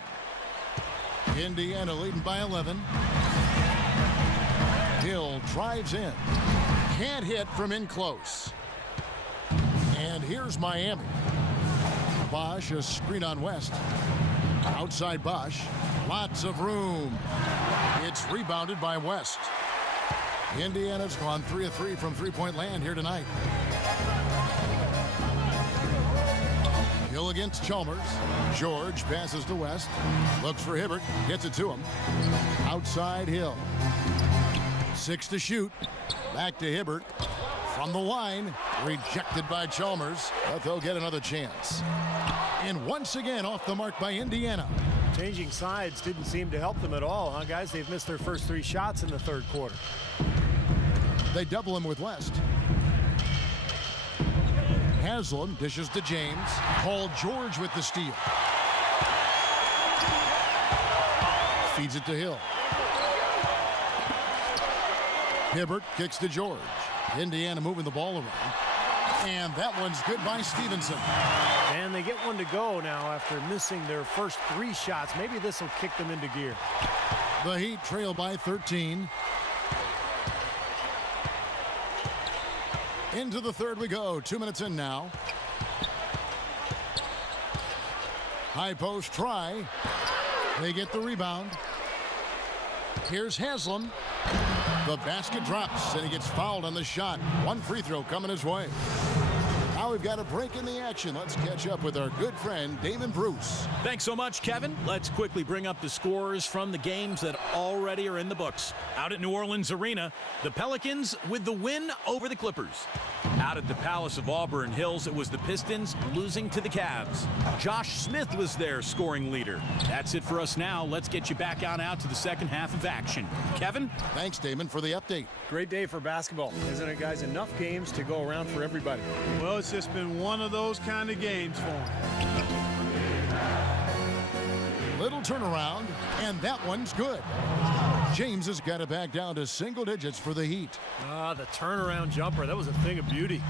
Indiana leading by 11. Hill drives in. Can't hit from in close. And here's Miami. Bosch, a screen on West. Outside Bosch. Lots of room. It's rebounded by West. Indiana's gone 3 of 3 from three-point land here tonight. Hill against Chalmers. George passes to West. Looks for Hibbert. Gets it to him. Outside Hill. 6 to shoot. Back to Hibbert. From the line. Rejected by Chalmers. But they'll get another chance. And once again off the mark by Indiana. Changing sides didn't seem to help them at all, huh, guys? They've missed their first 3 shots in the third quarter. They double him with West. Haslam dishes to James. Paul George with the steal. Feeds it to Hill. Hibbert kicks to George. Indiana moving the ball around. And that one's good by Stevenson. And they get one to go now after missing their first 3 shots. Maybe this will kick them into gear. The Heat trail by 13. Into the third we go. 2 minutes in now. High post try. They get the rebound. Here's Haslam. The basket drops, and he gets fouled on the shot. 1 free throw coming his way. Now we've got a break in the action. Let's catch up with our good friend, Damon Bruce. Thanks so much, Kevin. Let's quickly bring up the scores from the games that already are in the books. Out at New Orleans Arena, the Pelicans with the win over the Clippers. Out at the Palace of Auburn Hills, it was the Pistons losing to the Cavs. Josh Smith was their scoring leader. That's it for us now. Let's get you back out to the second half of action. Kevin? Thanks, Damon, for the update. Great day for basketball, isn't it, guys? Enough games to go around for everybody. Well, it's just been one of those kind of games for him. Little turnaround, and that one's good. James has got it back down to single digits for the Heat. The turnaround jumper. That was a thing of beauty.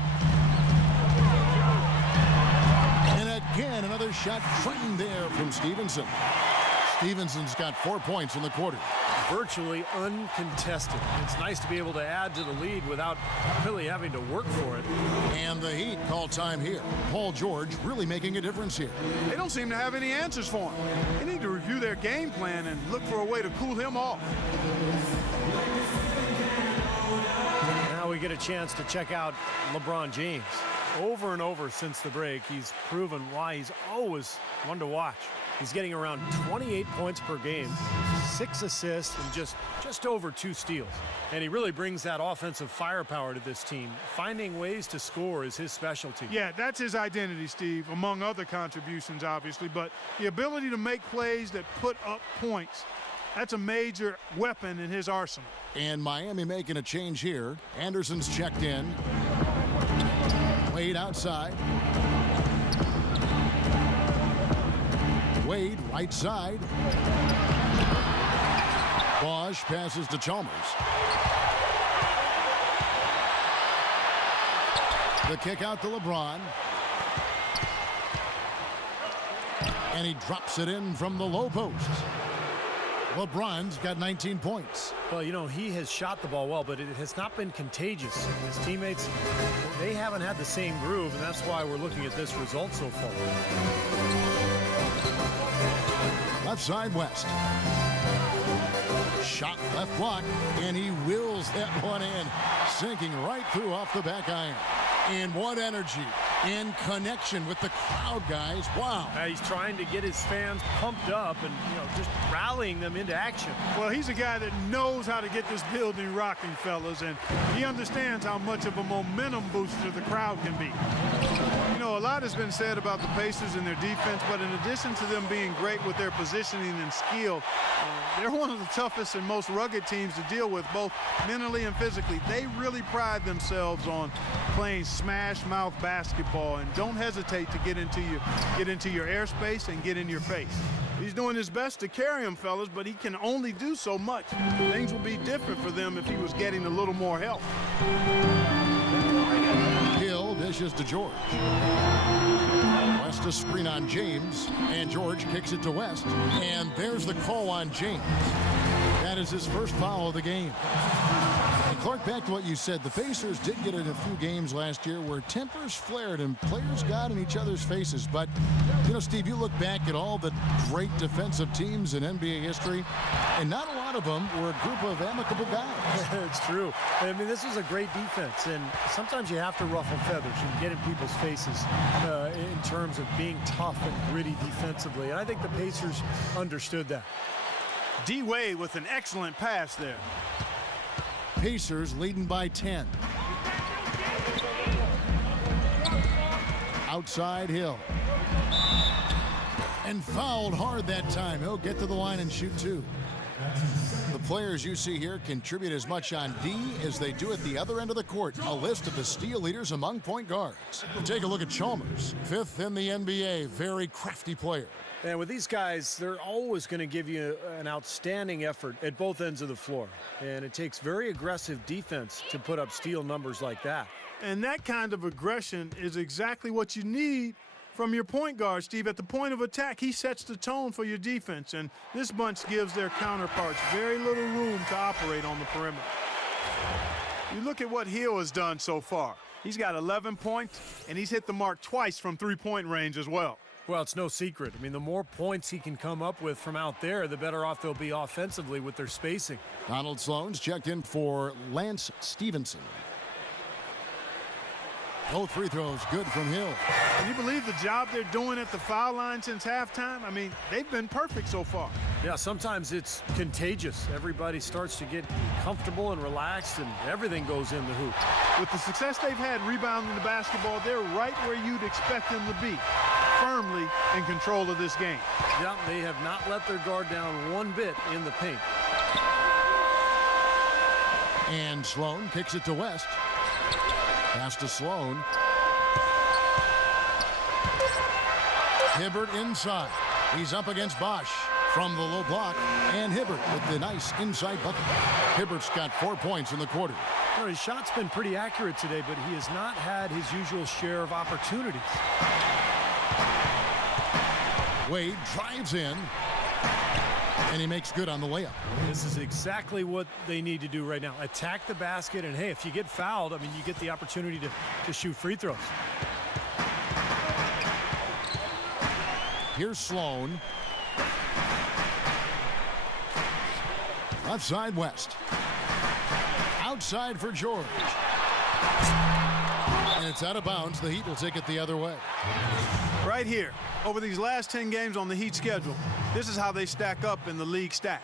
And again, another shot trained there from Stevenson. Stevenson's got 4 points in the quarter. Virtually uncontested. It's nice to be able to add to the lead without really having to work for it. And the Heat call time here. Paul George really making a difference here. They don't seem to have any answers for him. They need to review their game plan and look for a way to cool him off. Now we get a chance to check out LeBron James. Over and over since the break, he's proven why he's always one to watch. He's getting around 28 points per game, 6 assists, and just over 2 steals. And he really brings that offensive firepower to this team. Finding ways to score is his specialty. Yeah, that's his identity, Steve, among other contributions, obviously. But the ability to make plays that put up points, that's a major weapon in his arsenal. And Miami making a change here. Anderson's checked in. Wade outside. Wade right side. Bosch passes to Chalmers. The kick out to LeBron. And he drops it in from the low post. LeBron's got 19 points. Well, you know, he has shot the ball well, but it has not been contagious. His teammates, they haven't had the same groove, and that's why we're looking at this result so far. Left side West. Shot left block, and he wills that one in, sinking right through off the back iron. And what energy and connection with the crowd, guys. Wow. He's trying to get his fans pumped up and, just rallying them into action. Well, he's a guy that knows how to get this building rocking, fellas, and he understands how much of a momentum booster the crowd can be. A lot has been said about the Pacers and their defense, but in addition to them being great with their positioning and skill, they're one of the toughest and most rugged teams to deal with, both mentally and physically. They really pride themselves on playing smash-mouth basketball and don't hesitate to get into your airspace and get in your face. He's doing his best to carry him, fellas, but he can only do so much. Things will be different for them if he was getting a little more help. Hill dishes to George. West a screen on James, and George kicks it to West. And there's the call on James. That is his first foul of the game. And Clark, back to what you said, the Pacers did get in a few games last year where tempers flared and players got in each other's faces. But, Steve, you look back at all the great defensive teams in NBA history, and not a lot of them were a group of amicable guys. It's true. I mean, this was a great defense, and sometimes you have to ruffle feathers and get in people's faces in terms of being tough and gritty defensively. And I think the Pacers understood that. D-Wade with an excellent pass there. Pacers leading by 10. Outside Hill. And fouled hard that time. He'll get to the line and shoot two. The players you see here contribute as much on D as they do at the other end of the court. A list of the steal leaders among point guards. Take a look at Chalmers, 5th in the NBA, very crafty player. And with these guys, they're always going to give you an outstanding effort at both ends of the floor. And it takes very aggressive defense to put up steal numbers like that. And that kind of aggression is exactly what you need from your point guard, Steve. At the point of attack, he sets the tone for your defense. And this bunch gives their counterparts very little room to operate on the perimeter. You look at what Hill has done so far. He's got 11 points, and he's hit the mark twice from three-point range as well. Well, it's no secret. I mean, the more points he can come up with from out there, the better off they'll be offensively with their spacing. Donald Sloan's checked in for Lance Stevenson. Both free throws good from Hill. Can you believe the job they're doing at the foul line since halftime? I mean, they've been perfect so far. Yeah, sometimes it's contagious. Everybody starts to get comfortable and relaxed, and everything goes in the hoop. With the success they've had rebounding the basketball, they're right where you'd expect them to be, firmly in control of this game. Yeah, they have not let their guard down one bit in the paint. And Sloan kicks it to West. Pass to Sloan. Hibbert inside. He's up against Bosch from the low block. And Hibbert with the nice inside bucket. Hibbert's got 4 points in the quarter. His shot's been pretty accurate today, but he has not had his usual share of opportunities. Wade drives in. And he makes good on the layup. This is exactly what they need to do right now. Attack the basket, and hey, if you get fouled, I mean, you get the opportunity to shoot free throws. Here's Sloan. Left side, West. Outside for George. And it's out of bounds. The Heat will take it the other way. Right here, over these last 10 games on the Heat schedule, this is how they stack up in the league stats.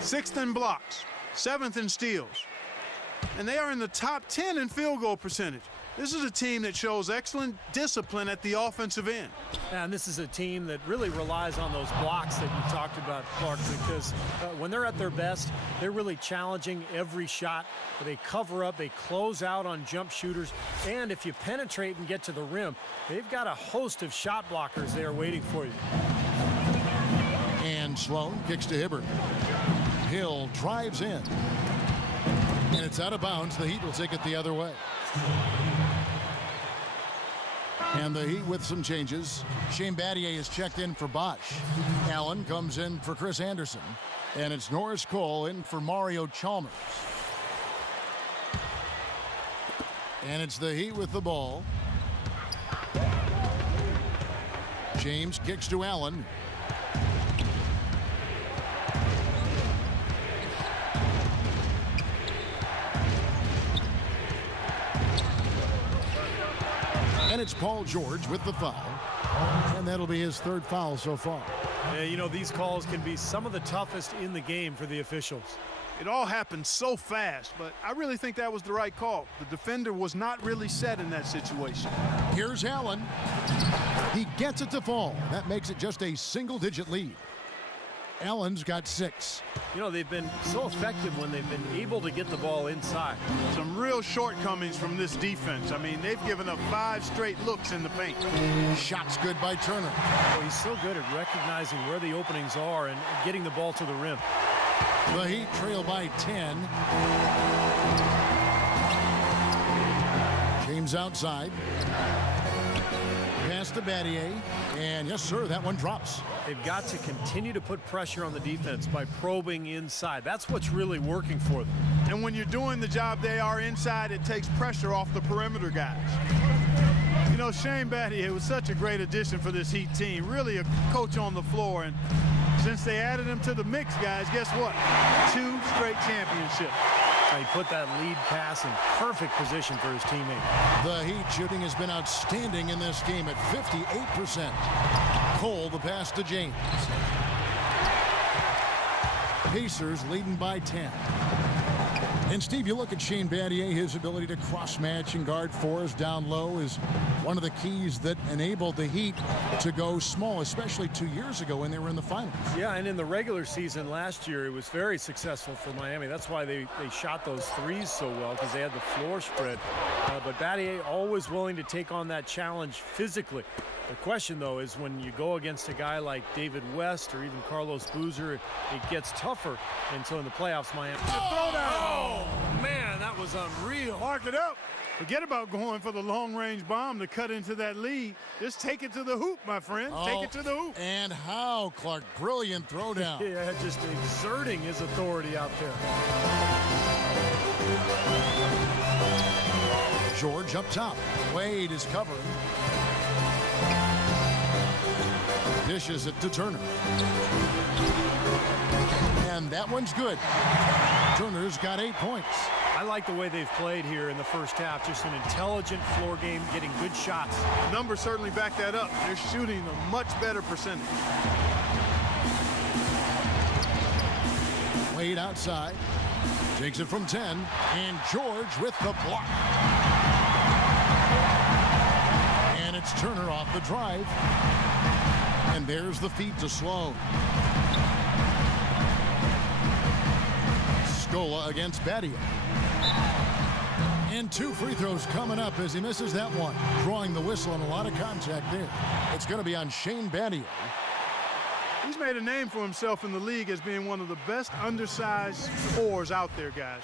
6th in blocks, 7th in steals, and they are in the top 10 in field goal percentage. This is a team that shows excellent discipline at the offensive end. And this is a team that really relies on those blocks that you talked about, Clark, because when they're at their best, they're really challenging every shot. They cover up, they close out on jump shooters, and if you penetrate and get to the rim, they've got a host of shot blockers there waiting for you. And Sloan kicks to Hibbert. Hill drives in. And it's out of bounds. The Heat will take it the other way. And the Heat with some changes. Shane Battier is checked in for Bosch. Allen comes in for Chris Anderson. And it's Norris Cole in for Mario Chalmers. And it's the Heat with the ball. James kicks to Allen. And it's Paul George with the foul. And that'll be his third foul so far. Yeah, you know, these calls can be some of the toughest in the game for the officials. It all happened so fast, but I really think that was the right call. The defender was not really set in that situation. Here's Allen. He gets it to fall. That makes it just a single-digit lead. Allen's got 6. You know, they've been so effective when they've been able to get the ball inside. Some real shortcomings from this defense. I mean, they've given up 5 straight looks in the paint. Shots good by Turner. Oh, he's so good at recognizing where the openings are and getting the ball to the rim. The Heat trail by 10. James outside. Pass to Battier. And yes, sir, that one drops. They've got to continue to put pressure on the defense by probing inside. That's what's really working for them. And when you're doing the job they are inside, it takes pressure off the perimeter guys. You know, Shane Battier was such a great addition for this Heat team. Really a coach on the floor. And since they added him to the mix, guys, guess what? 2 straight championships. He put that lead pass in perfect position for his teammate. The Heat shooting has been outstanding in this game at 58%. Cole, the pass to James. Pacers leading by 10. And Steve, you look at Shane Battier, his ability to cross-match and guard fours down low is one of the keys that enabled the Heat to go small, especially 2 years ago when they were in the finals. Yeah, and in the regular season last year, it was very successful for Miami. That's why they shot those threes so well, because they had the floor spread. But Battier always willing to take on that challenge physically. The question, though, is when you go against a guy like David West or even Carlos Boozer, it gets tougher. And so in the playoffs, Miami. Oh, man, that was unreal. Mark it up. Forget about going for the long-range bomb to cut into that lead. Just take it to the hoop, my friend. Take it to the hoop. And how, Clark? Brilliant throwdown. Yeah, just exerting his authority out there. George up top. Wade is covering. Dishes it to Turner. And that one's good. Turner's got 8 points. I like the way they've played here in the first half. Just an intelligent floor game, getting good shots. Numbers certainly back that up. They're shooting a much better percentage. Wade outside. Takes it from 10. And George with the block. And it's Turner off the drive. And there's the feed to Sloan. Scola against Battier. And 2 free throws coming up as he misses that one. Drawing the whistle and a lot of contact there. It's going to be on Shane Battier. He's made a name for himself in the league as being one of the best undersized fours out there, guys.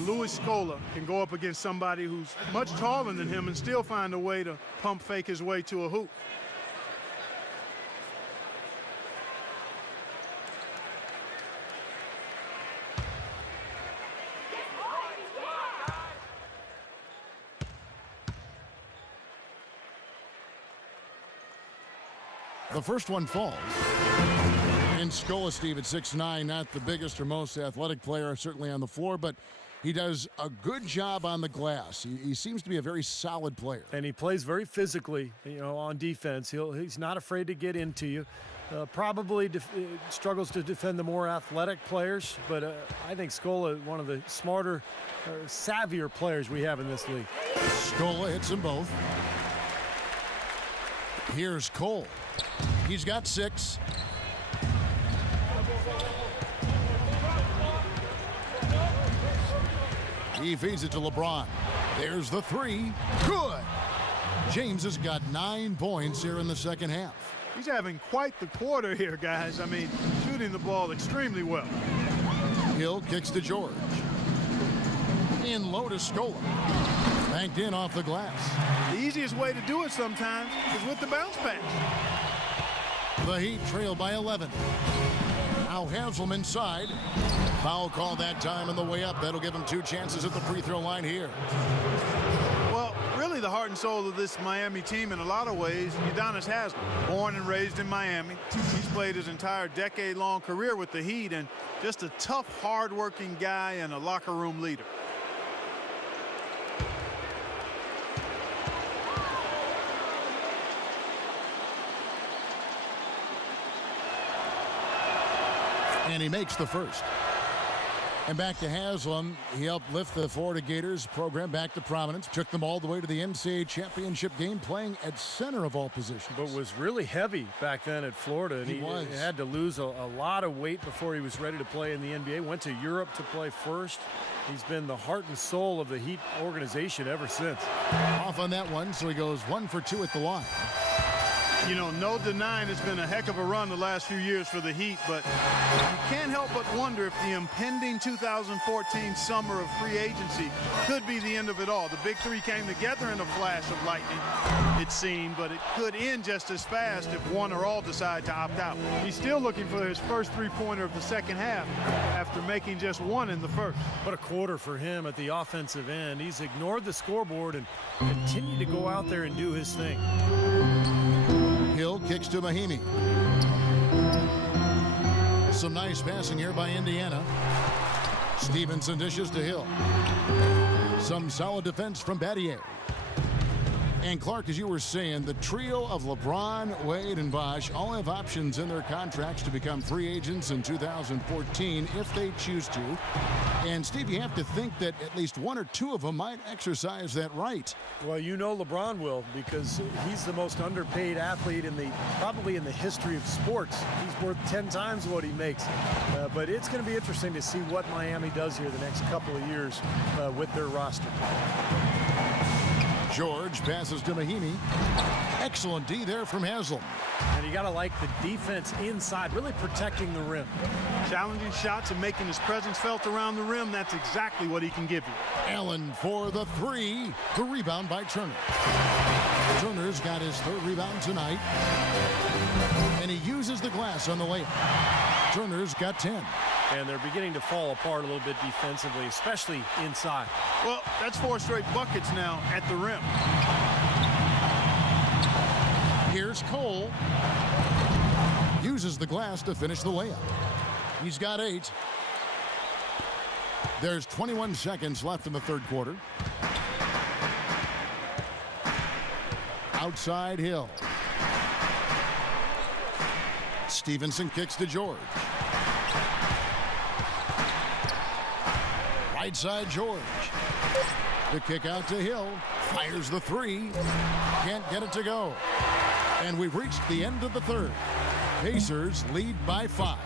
Louis Scola can go up against somebody who's much taller than him and still find a way to pump fake his way to a hoop. The first one falls. And Scola, Steve, at 6'9", not the biggest or most athletic player, certainly on the floor, but he does a good job on the glass. He seems to be a very solid player. And he plays very physically, you know, on defense. He's not afraid to get into you. Probably struggles to defend the more athletic players, but I think Scola, one of the smarter, savvier players we have in this league. Scola hits them both. Here's Cole. He's got 6. He feeds it to LeBron. There's the 3. Good. James has got 9 points here in the second half. He's having quite the quarter here, guys. I mean, shooting the ball extremely well. Hill kicks to George. In low to Scola. Banked in off the glass. The easiest way to do it sometimes is with the bounce pass. The Heat trail by 11. Now Haslam inside. Foul call that time on the way up. That'll give him 2 chances at the free throw line here. Well, really the heart and soul of this Miami team in a lot of ways, Udonis Haslam. Born and raised in Miami. He's played his entire decade-long career with the Heat and just a tough, hard-working guy and a locker room leader. And he makes the first. And back to Haslam. He helped lift the Florida Gators program back to prominence. Took them all the way to the NCAA championship game, playing at center of all positions. But was really heavy back then at Florida. And he had to lose a lot of weight before he was ready to play in the NBA. Went to Europe to play first. He's been the heart and soul of the Heat organization ever since. Off on that one, so he goes 1 for 2 at the line. You know, no denying it's been a heck of a run the last few years for the Heat, but you can't help but wonder if the impending 2014 summer of free agency could be the end of it all. The big three came together in a flash of lightning, it seemed, but it could end just as fast if one or all decide to opt out. He's still looking for his first three-pointer of the second half after making just one in the first. What a quarter for him at the offensive end. He's ignored the scoreboard and continued to go out there and do his thing. Hill kicks to Mahimi. Some nice passing here by Indiana. Stevenson dishes to Hill. Some solid defense from Battier. And Clark, as you were saying, the trio of LeBron, Wade, and Bosh all have options in their contracts to become free agents in 2014 if they choose to. And Steve, you have to think that at least one or two of them might exercise that right. Well, you know LeBron will, because he's the most underpaid athlete probably in the history of sports. He's worth 10 times what he makes. But it's going to be interesting to see what Miami does here the next couple of years with their roster. George passes to Mahimi. Excellent D there from Haslam. And you got to like the defense inside, really protecting the rim. Challenging shots and making his presence felt around the rim, that's exactly what he can give you. Allen for the three. The rebound by Turner. Turner's got his third rebound tonight. And he uses the glass on the layup. Turner's got 10. And they're beginning to fall apart a little bit defensively, especially inside. Well, that's 4 straight buckets now at the rim. Here's Cole. Uses the glass to finish the layup. He's got 8. There's 21 seconds left in the third quarter. Outside Hill. Stevenson kicks to George. Right side George. The kick out to Hill. Fires the three. Can't get it to go. And we've reached the end of the third. Pacers lead by 5.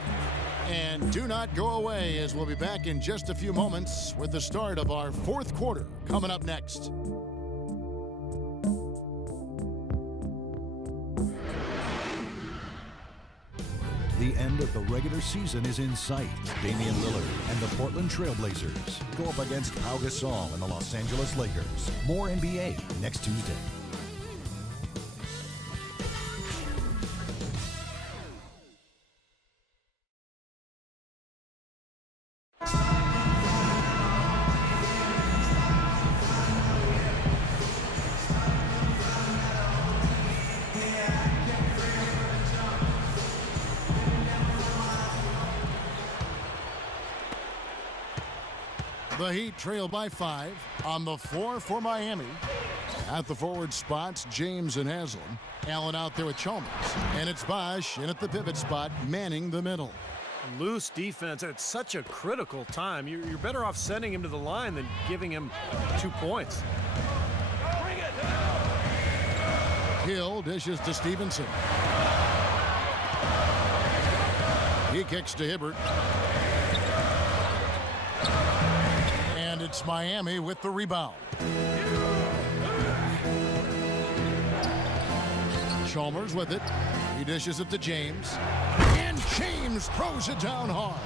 And do not go away, as we'll be back in just a few moments with the start of our fourth quarter coming up next. The end of the regular season is in sight. Damian Lillard and the Portland Trail Blazers go up against Pau Gasol and the Los Angeles Lakers. More NBA next Tuesday. The Heat trail by 5 on the floor for Miami. At the forward spots, James and Haslam. Allen out there with Chalmers. And it's Bosh in at the pivot spot, manning the middle. Loose defense at such a critical time. You're better off sending him to the line than giving him 2 points. Hill dishes to Stevenson. He kicks to Hibbert. And it's Miami with the rebound. Chalmers with it. He dishes it to James. And James throws it down hard.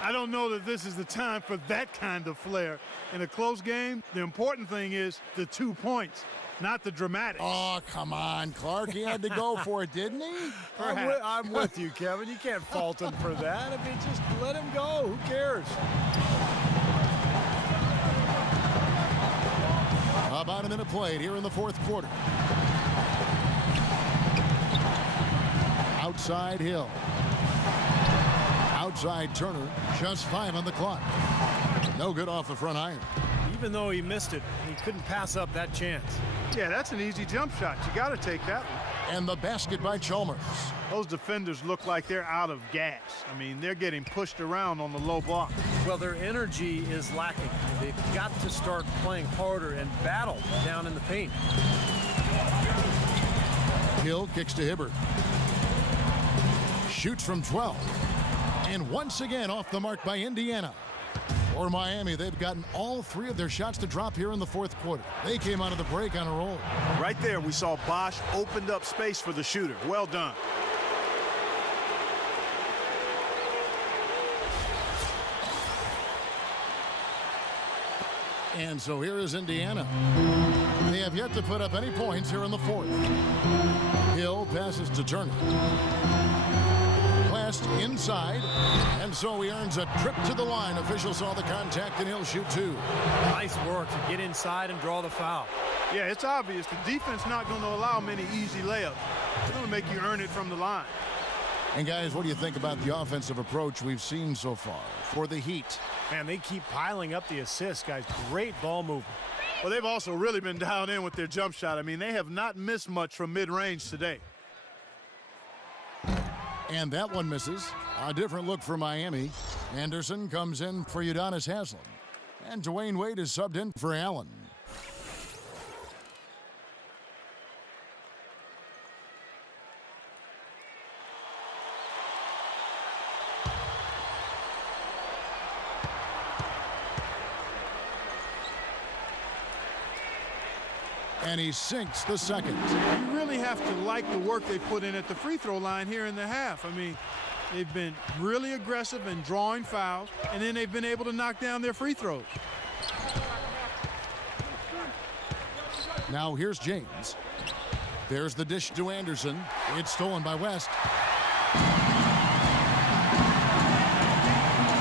I don't know that this is the time for that kind of flair. In a close game, the important thing is the 2 points, not the dramatics. Oh, come on, Clark. He had to go for it, didn't he? I'm with you, Kevin. You can't fault him for that. I mean, just let him go. Who cares? About a minute played here in the fourth quarter. Outside Hill. Outside Turner. Just 5 on the clock. No good off the front iron. Even though he missed it, he couldn't pass up that chance. Yeah, that's an easy jump shot. You got to take that one. And the basket by Chalmers. Those defenders look like they're out of gas. I mean, they're getting pushed around on the low block. Well, their energy is lacking. They've got to start playing harder and battle down in the paint. Hill kicks to Hibbert. Shoots from 12. And once again off the mark by Indiana. For Miami, they've gotten all 3 of their shots to drop here in the fourth quarter. They came out of the break on a roll. Right there, we saw Bosch opened up space for the shooter. Well done. And so here is Indiana. They have yet to put up any points here in the fourth. Hill passes to Turner. West inside, and so he earns a trip to the line. Officials saw the contact, and he'll shoot 2. Nice work to get inside and draw the foul. Yeah, it's obvious. The defense not going to allow many easy layups. They're going to make you earn it from the line. And guys, what do you think about the offensive approach we've seen so far for the Heat? Man, they keep piling up the assists, guys. Great ball movement. Well, they've also really been dialed in with their jump shot. I mean, they have not missed much from mid-range today. And that one misses. A different look for Miami. Anderson comes in for Udonis Haslem. And Dwayne Wade is subbed in for Allen. And he sinks the second. You really have to like the work they put in at the free throw line here in the half. I mean, they've been really aggressive in drawing fouls, and then they've been able to knock down their free throws. Now here's James. There's the dish to Anderson. It's stolen by West.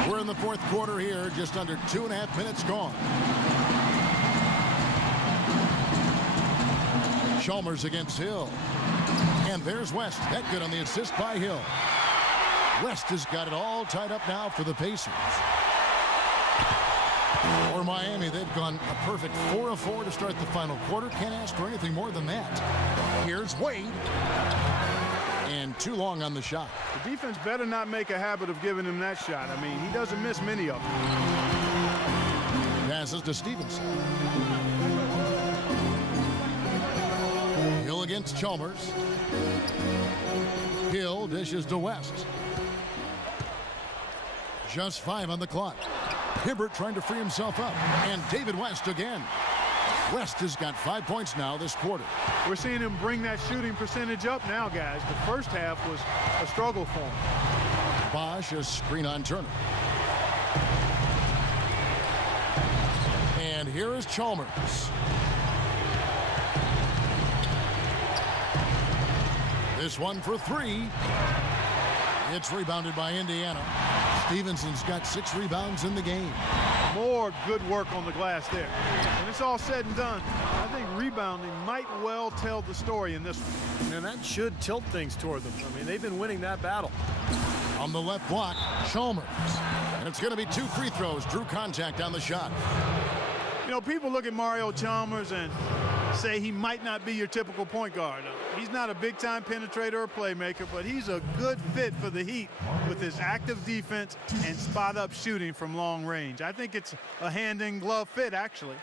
We're in the fourth quarter here, just under 2.5 minutes gone. Chalmers against Hill. And there's West. That good on the assist by Hill. West has got it all tied up now for the Pacers. For Miami, they've gone a perfect 4 of 4 to start the final quarter. Can't ask for anything more than that. Here's Wade. And too long on the shot. The defense better not make a habit of giving him that shot. I mean, he doesn't miss many of them. Passes to Stevenson. Hill against Chalmers. Hill dishes to West. Just 5 on the clock. Hibbert trying to free himself up. And David West again. West has got 5 points now this quarter. We're seeing him bring that shooting percentage up now, guys. The first half was a struggle for him. Bosch a screen on Turner. And here is Chalmers. This one for 3. It's rebounded by Indiana. Stevenson's got 6 rebounds in the game. More good work on the glass there. When it's all said and done, I think rebounding might well tell the story in this one. And that should tilt things toward them. I mean, they've been winning that battle. On the left block, Chalmers. And it's going to be 2 free throws. Drew contact on the shot. You know, people look at Mario Chalmers and say he might not be your typical point guard. He's not a big-time penetrator or playmaker, but he's a good fit for the Heat with his active defense and spot-up shooting from long range. I think it's a hand-in-glove fit, actually.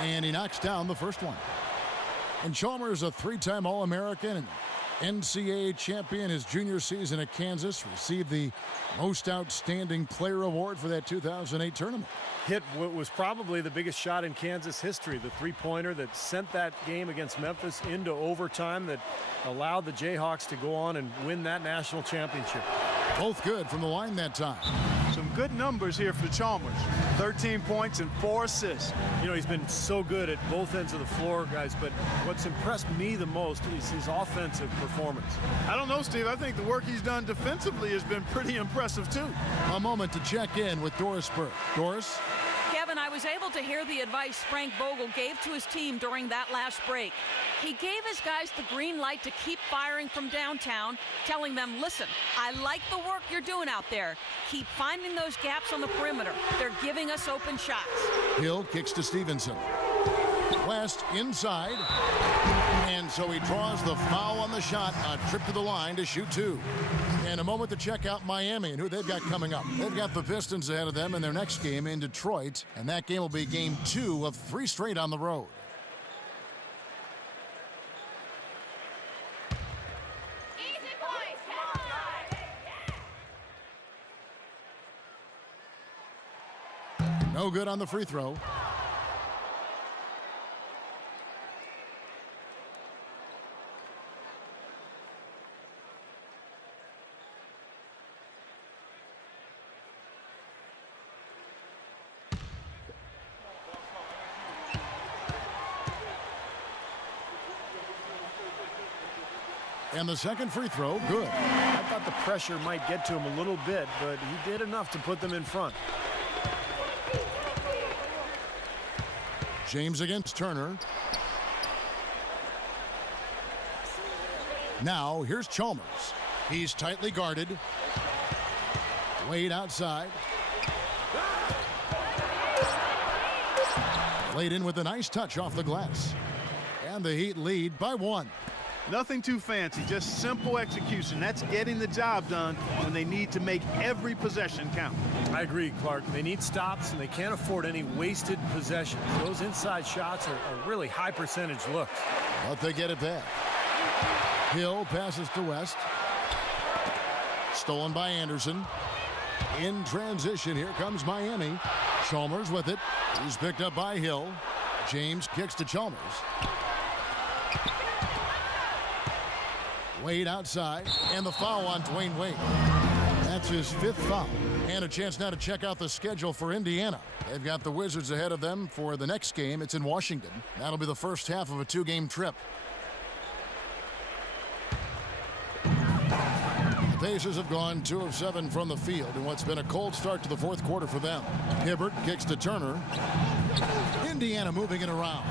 And he knocks down the first one. And Chalmers, a 3-time All-American and NCAA champion his junior season at Kansas, received the Most Outstanding Player Award for that 2008 tournament. Hit what was probably the biggest shot in Kansas history, the 3-pointer that sent that game against Memphis into overtime that allowed the Jayhawks to go on and win that national championship. Both good from the line that time. Some good numbers here for Chalmers. 13 points and 4 assists. You know, he's been so good at both ends of the floor, guys, but what's impressed me the most is his offensive performance. I don't know, Steve. I think the work he's done defensively has been pretty impressive, too. A moment to check in with Doris Burke. Doris? Kevin, I was able to hear the advice Frank Vogel gave to his team during that last break. He gave his guys the green light to keep firing from downtown, telling them, listen, I like the work you're doing out there. Keep finding those gaps on the perimeter. They're giving us open shots. Hill kicks to Stevenson. West inside. And so he draws the foul on the shot. A trip to the line to shoot two. And a moment to check out Miami and who they've got coming up. They've got the Pistons ahead of them in their next game in Detroit. And that game will be game 2 of 3 straight on the road. No good on the free throw. And the second free throw, good. I thought the pressure might get to him a little bit, but he did enough to put them in front. James against Turner. Now here's Chalmers. He's tightly guarded. Wade outside. Laid in with a nice touch off the glass. And the Heat lead by 1. Nothing too fancy, just simple execution. That's getting the job done when they need to make every possession count. I agree, Clark. They need stops, and they can't afford any wasted possessions. Those inside shots are really high percentage looks. But they get it back. Hill passes to West. Stolen by Anderson. In transition, here comes Miami. Chalmers with it. He's picked up by Hill. James kicks to Chalmers. Wade outside, and the foul on Dwayne Wade. That's his 5th foul. And a chance now to check out the schedule for Indiana. They've got the Wizards ahead of them for the next game. It's in Washington. That'll be the first half of a 2-game trip. The Pacers have gone 2 of 7 from the field in what's been a cold start to the 4th quarter for them. Hibbert kicks to Turner. Indiana moving it around.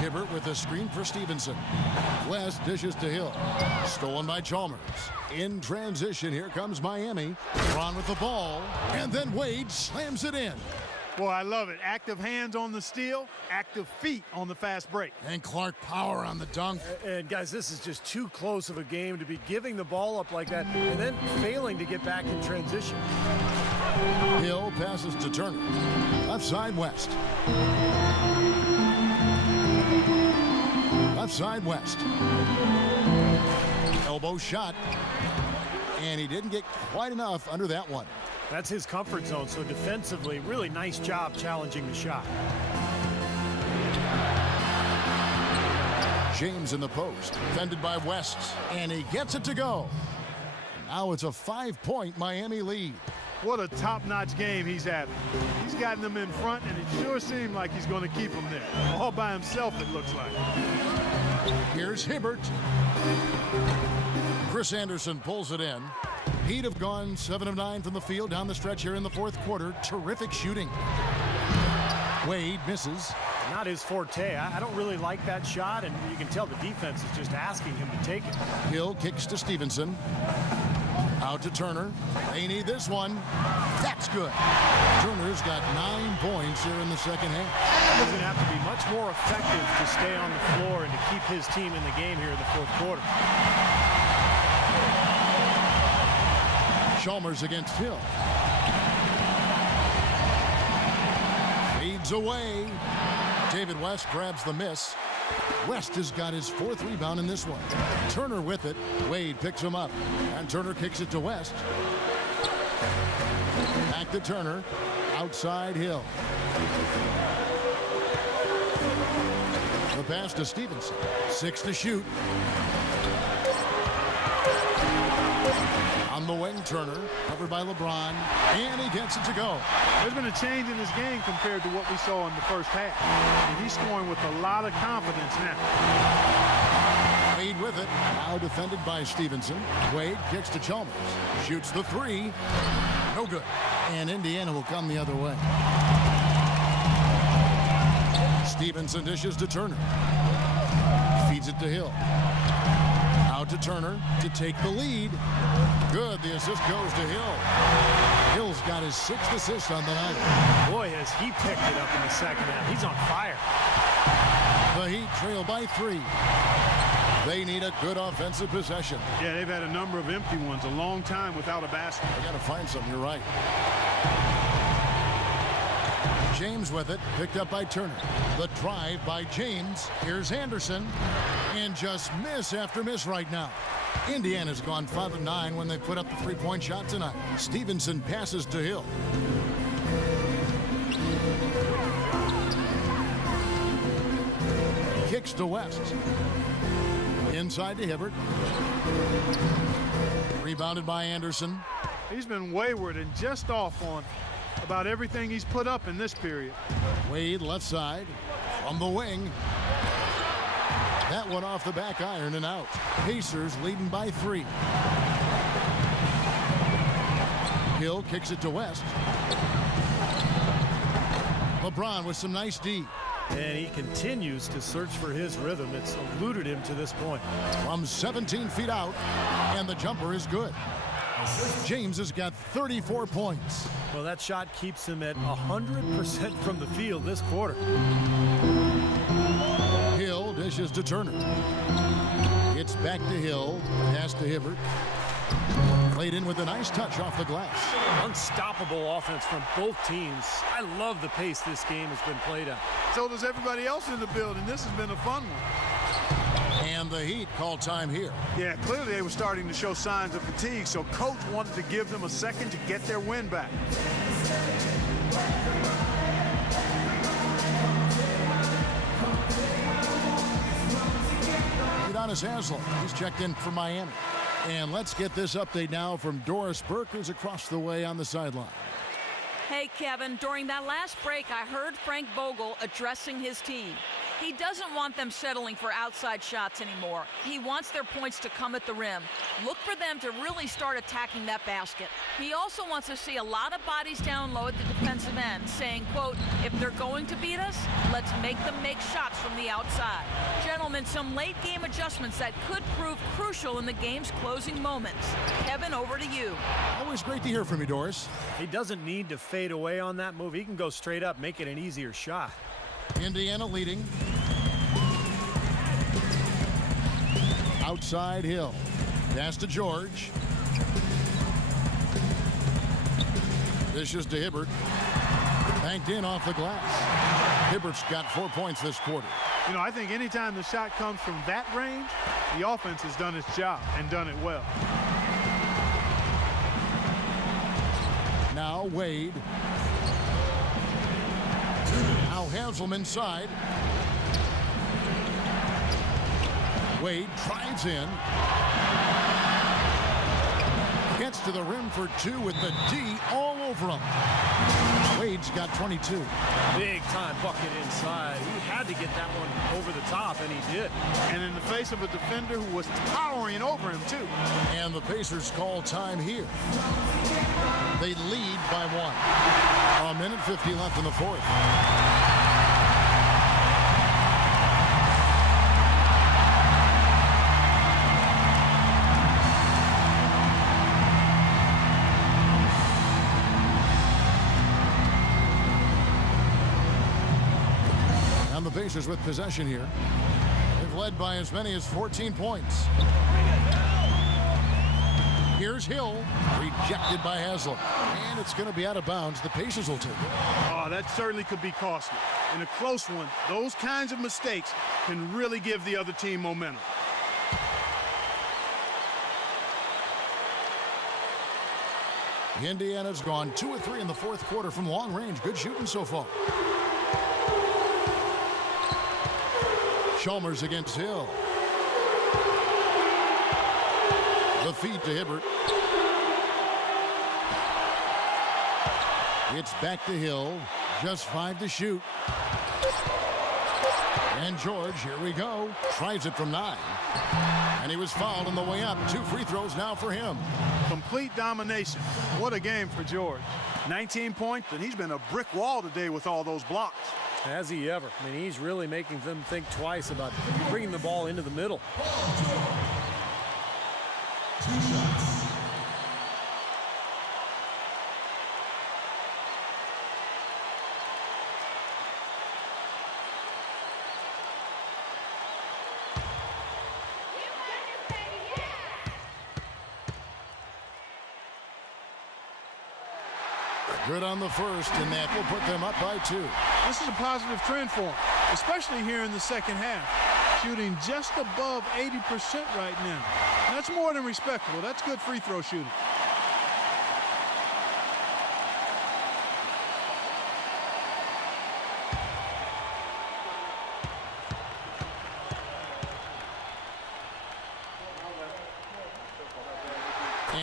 Hibbert with a screen for Stevenson. West dishes to Hill. Stolen by Chalmers. In transition, here comes Miami. Ron with the ball. And then Wade slams it in. Boy, I love it. Active hands on the steal, active feet on the fast break. And Clark power on the dunk. And guys, this is just too close of a game to be giving the ball up like that and then failing to get back in transition. Hill passes to Turner. Left side West. Left side West. Elbow shot. And he didn't get quite enough under that one. That's his comfort zone, so defensively, really nice job challenging the shot. James in the post, defended by West, and he gets it to go. Now it's a 5-point Miami lead. What a top-notch game he's having. He's gotten them in front, and it sure seemed like he's going to keep them there. All by himself, it looks like. Here's Hibbert. Chris Anderson pulls it in. Heat have gone 7 of 9 from the field down the stretch here in the 4th quarter. Terrific shooting. Wade misses. Not his forte. I don't really like that shot, and you can tell the defense is just asking him to take it. Hill kicks to Stevenson. Out to Turner. They need this one. That's good. Turner's got 9 points here in the second half. He's going to have to be much more effective to stay on the floor and to keep his team in the game here in the 4th quarter. Chalmers against Hill. Fades away. David West grabs the miss. West has got his 4th rebound in this one. Turner with it. Wade picks him up. And Turner kicks it to West. Back to Turner. Outside Hill. The pass to Stevenson. 6 to shoot. On the wing, Turner, covered by LeBron, and he gets it to go. There's been a change in his game compared to what we saw in the first half. And he's scoring with a lot of confidence now. Wade with it, now defended by Stevenson. Wade kicks to Chalmers, shoots the 3, no good. And Indiana will come the other way. Stevenson dishes to Turner. Feeds it to Hill. Out to Turner to take the lead. Good, the assist goes to Hill. Hill's got his 6th assist on the night. Boy, has he picked it up in the second half. He's on fire. The Heat trail by 3. They need a good offensive possession. Yeah, they've had a number of empty ones, a long time without a basket. They got to find something, you're right. James with it, picked up by Turner. The drive by James. Here's Anderson. And just miss after miss right now. Indiana's gone 5 of 9 when they put up the three-point shot tonight. Stevenson passes to Hill. Kicks to West. Inside to Hibbert. Rebounded by Anderson. He's been wayward and just off on about everything he's put up in this period. Wade left side from the wing. That one off the back iron and out. Pacers leading by 3. Hill kicks it to West. LeBron with some nice D. And he continues to search for his rhythm. It's eluded him to this point. From 17 feet out, and the jumper is good. James has got 34 points. Well, that shot keeps him at 100% from the field this quarter. Hill dishes to Turner. It's back to Hill. Pass to Hibbert. Played in with a nice touch off the glass. Unstoppable offense from both teams. I love the pace this game has been played at. So does everybody else in the building. This has been a fun one. And the Heat call time here. Yeah, clearly they were starting to show signs of fatigue, so coach wanted to give them a second to get their win back. Udonis Haslem, he's checked in for Miami. And let's get this update now from Doris Burke, who's across the way on the sideline. Hey, Kevin, during that last break, I heard Frank Vogel addressing his team. He doesn't want them settling for outside shots anymore. He wants their points to come at the rim. Look for them to really start attacking that basket. He also wants to see a lot of bodies down low at the defensive end, saying, quote, if they're going to beat us, let's make them make shots from the outside. Gentlemen, some late game adjustments that could prove crucial in the game's closing moments. Kevin, over to you. Always great to hear from you, Doris. He doesn't need to fade away on that move. He can go straight up, make it an easier shot. Indiana leading. Outside Hill. Pass to George. Dishes to Hibbert. Banked in off the glass. Hibbert's got 4 points this quarter. You know, I think anytime the shot comes from that range, the offense has done its job and done it well. Now Wade. Now Haslem inside. Wade drives in. Gets to the rim for 2 with the D all over him. Wade's got 22. Big time bucket inside. He had to get that one over the top, and he did. And in the face of a defender who was towering over him, too. And the Pacers call time here. They lead by 1. 1:50 left in the fourth. The Pacers with possession here. They've led by as many as 14 points. Here's Hill, rejected by Haslem. And it's going to be out of bounds. The Pacers will take it. Oh, that certainly could be costly. In a close one, those kinds of mistakes can really give the other team momentum. Indiana's gone 2 of 3 in the fourth quarter from long range. Good shooting so far. Chalmers against Hill. The feed to Hibbert. It's back to Hill. Just 5 to shoot. And George, here we go. Tries it from 9. And he was fouled on the way up. 2 free throws now for him. Complete domination. What a game for George. 19 points, and he's been a brick wall today with all those blocks. Has he ever? I mean, he's really making them think twice about bringing the ball into the middle. Good on the first, and that will put them up by 2. This is a positive trend for him, especially here in the second half. Shooting just above 80% right now. That's more than respectable. That's good free throw shooting.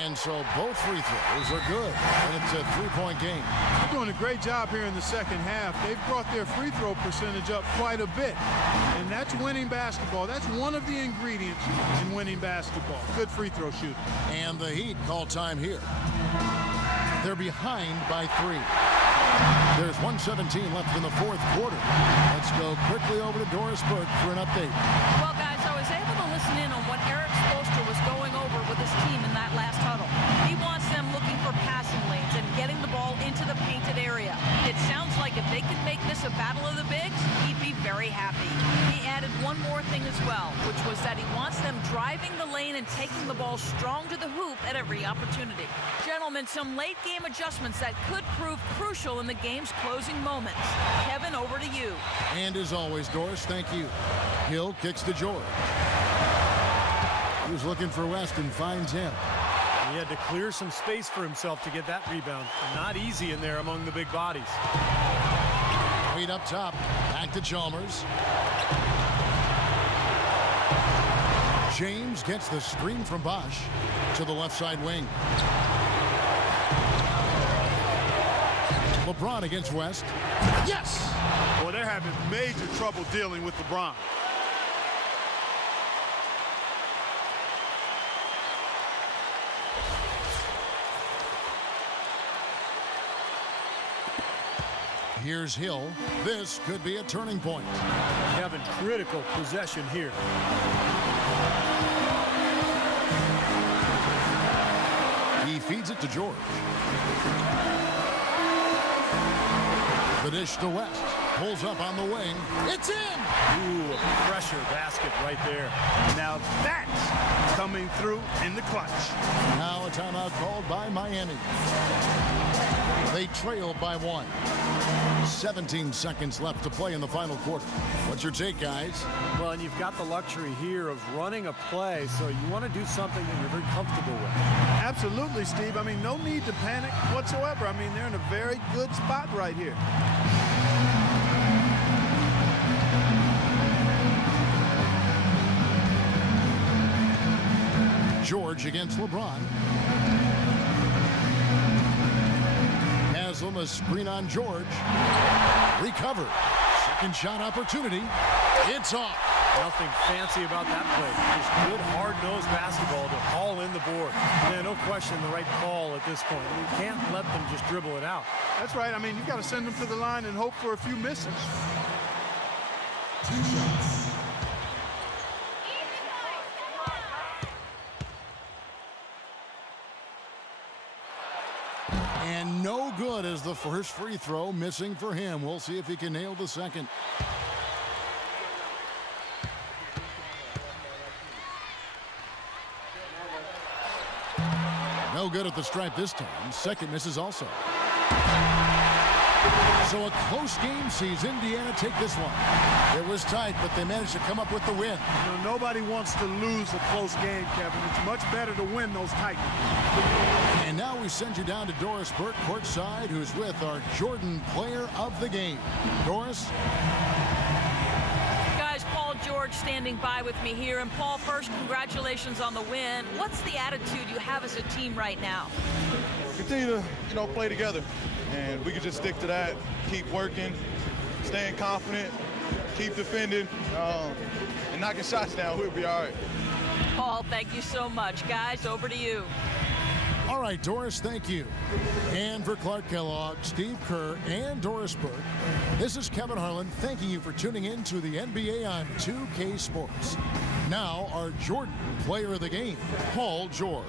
And so both free throws are good, and it's a 3-point game. They're doing a great job here in the second half. They've brought their free throw percentage up quite a bit, and that's winning basketball. That's one of the ingredients in winning basketball. Good free throw shooting. And the Heat call time here. They're behind by 3. There's 1:17 left in the fourth quarter. Let's go quickly over to Doris Burke for an update. Well, guys, I was able to listen in on what Eric Spoelstra was going over with his team in that last huddle. He wants them looking for passing lanes and getting the ball into the painted area. It sounds like if they could make this a battle of the bigs, he'd be very happy. He added one more thing as well, which was that he wants them driving the lane and taking the ball strong to the hoop at every opportunity. Gentlemen, some late game adjustments that could prove crucial in the game's closing moments. Kevin, over to you. And as always, Doris, thank you. Hill kicks to George. He was looking for West and finds him. He had to clear some space for himself to get that rebound. Not easy in there among the big bodies. Wade up top. Back to Chalmers. James gets the screen from Bosch to the left side wing. LeBron against West. Yes! Well, they're having major trouble dealing with LeBron. Here's Hill. This could be a turning point. Having critical possession here. He feeds it to George. The dish to West. Pulls up on the wing. It's in! Ooh, a pressure basket right there. Now that's coming through in the clutch. Now a timeout called by Miami. They trail by 1. 17 seconds left to play in the final quarter. What's your take, guys? Well, and you've got the luxury here of running a play, so you want to do something that you're very comfortable with. Absolutely, Steve. I mean, no need to panic whatsoever. I mean, they're in a very good spot right here. George against LeBron. Haslam, a screen on George. Recovered. Second shot opportunity. It's off. Nothing fancy about that play. Just good, hard-nosed basketball to haul in the board. Yeah, no question the right call at this point. You can't let them just dribble it out. That's right. I mean, you've got to send them to the line and hope for a few misses. 2 shots. And no good as the first free throw missing for him. We'll see if he can nail the second. No good at the stripe this time. Second misses also. So a close game sees Indiana take this one. It was tight, but they managed to come up with the win. You know, nobody wants to lose a close game, Kevin. It's much better to win those tight ones. And now we send you down to Doris Burke courtside, who's with our Jordan player of the game. Doris? Guys, Paul George standing by with me here. And Paul, first, congratulations on the win. What's the attitude you have as a team right now? Continue to, play together. And we can just stick to that, keep working, staying confident, keep defending, and knocking shots down. We'll be all right. Paul, thank you so much. Guys, over to you. All right, Doris, thank you. And for Clark Kellogg, Steve Kerr, and Doris Burke, this is Kevin Harlan thanking you for tuning in to the NBA on 2K Sports. Now, our Jordan player of the game, Paul George.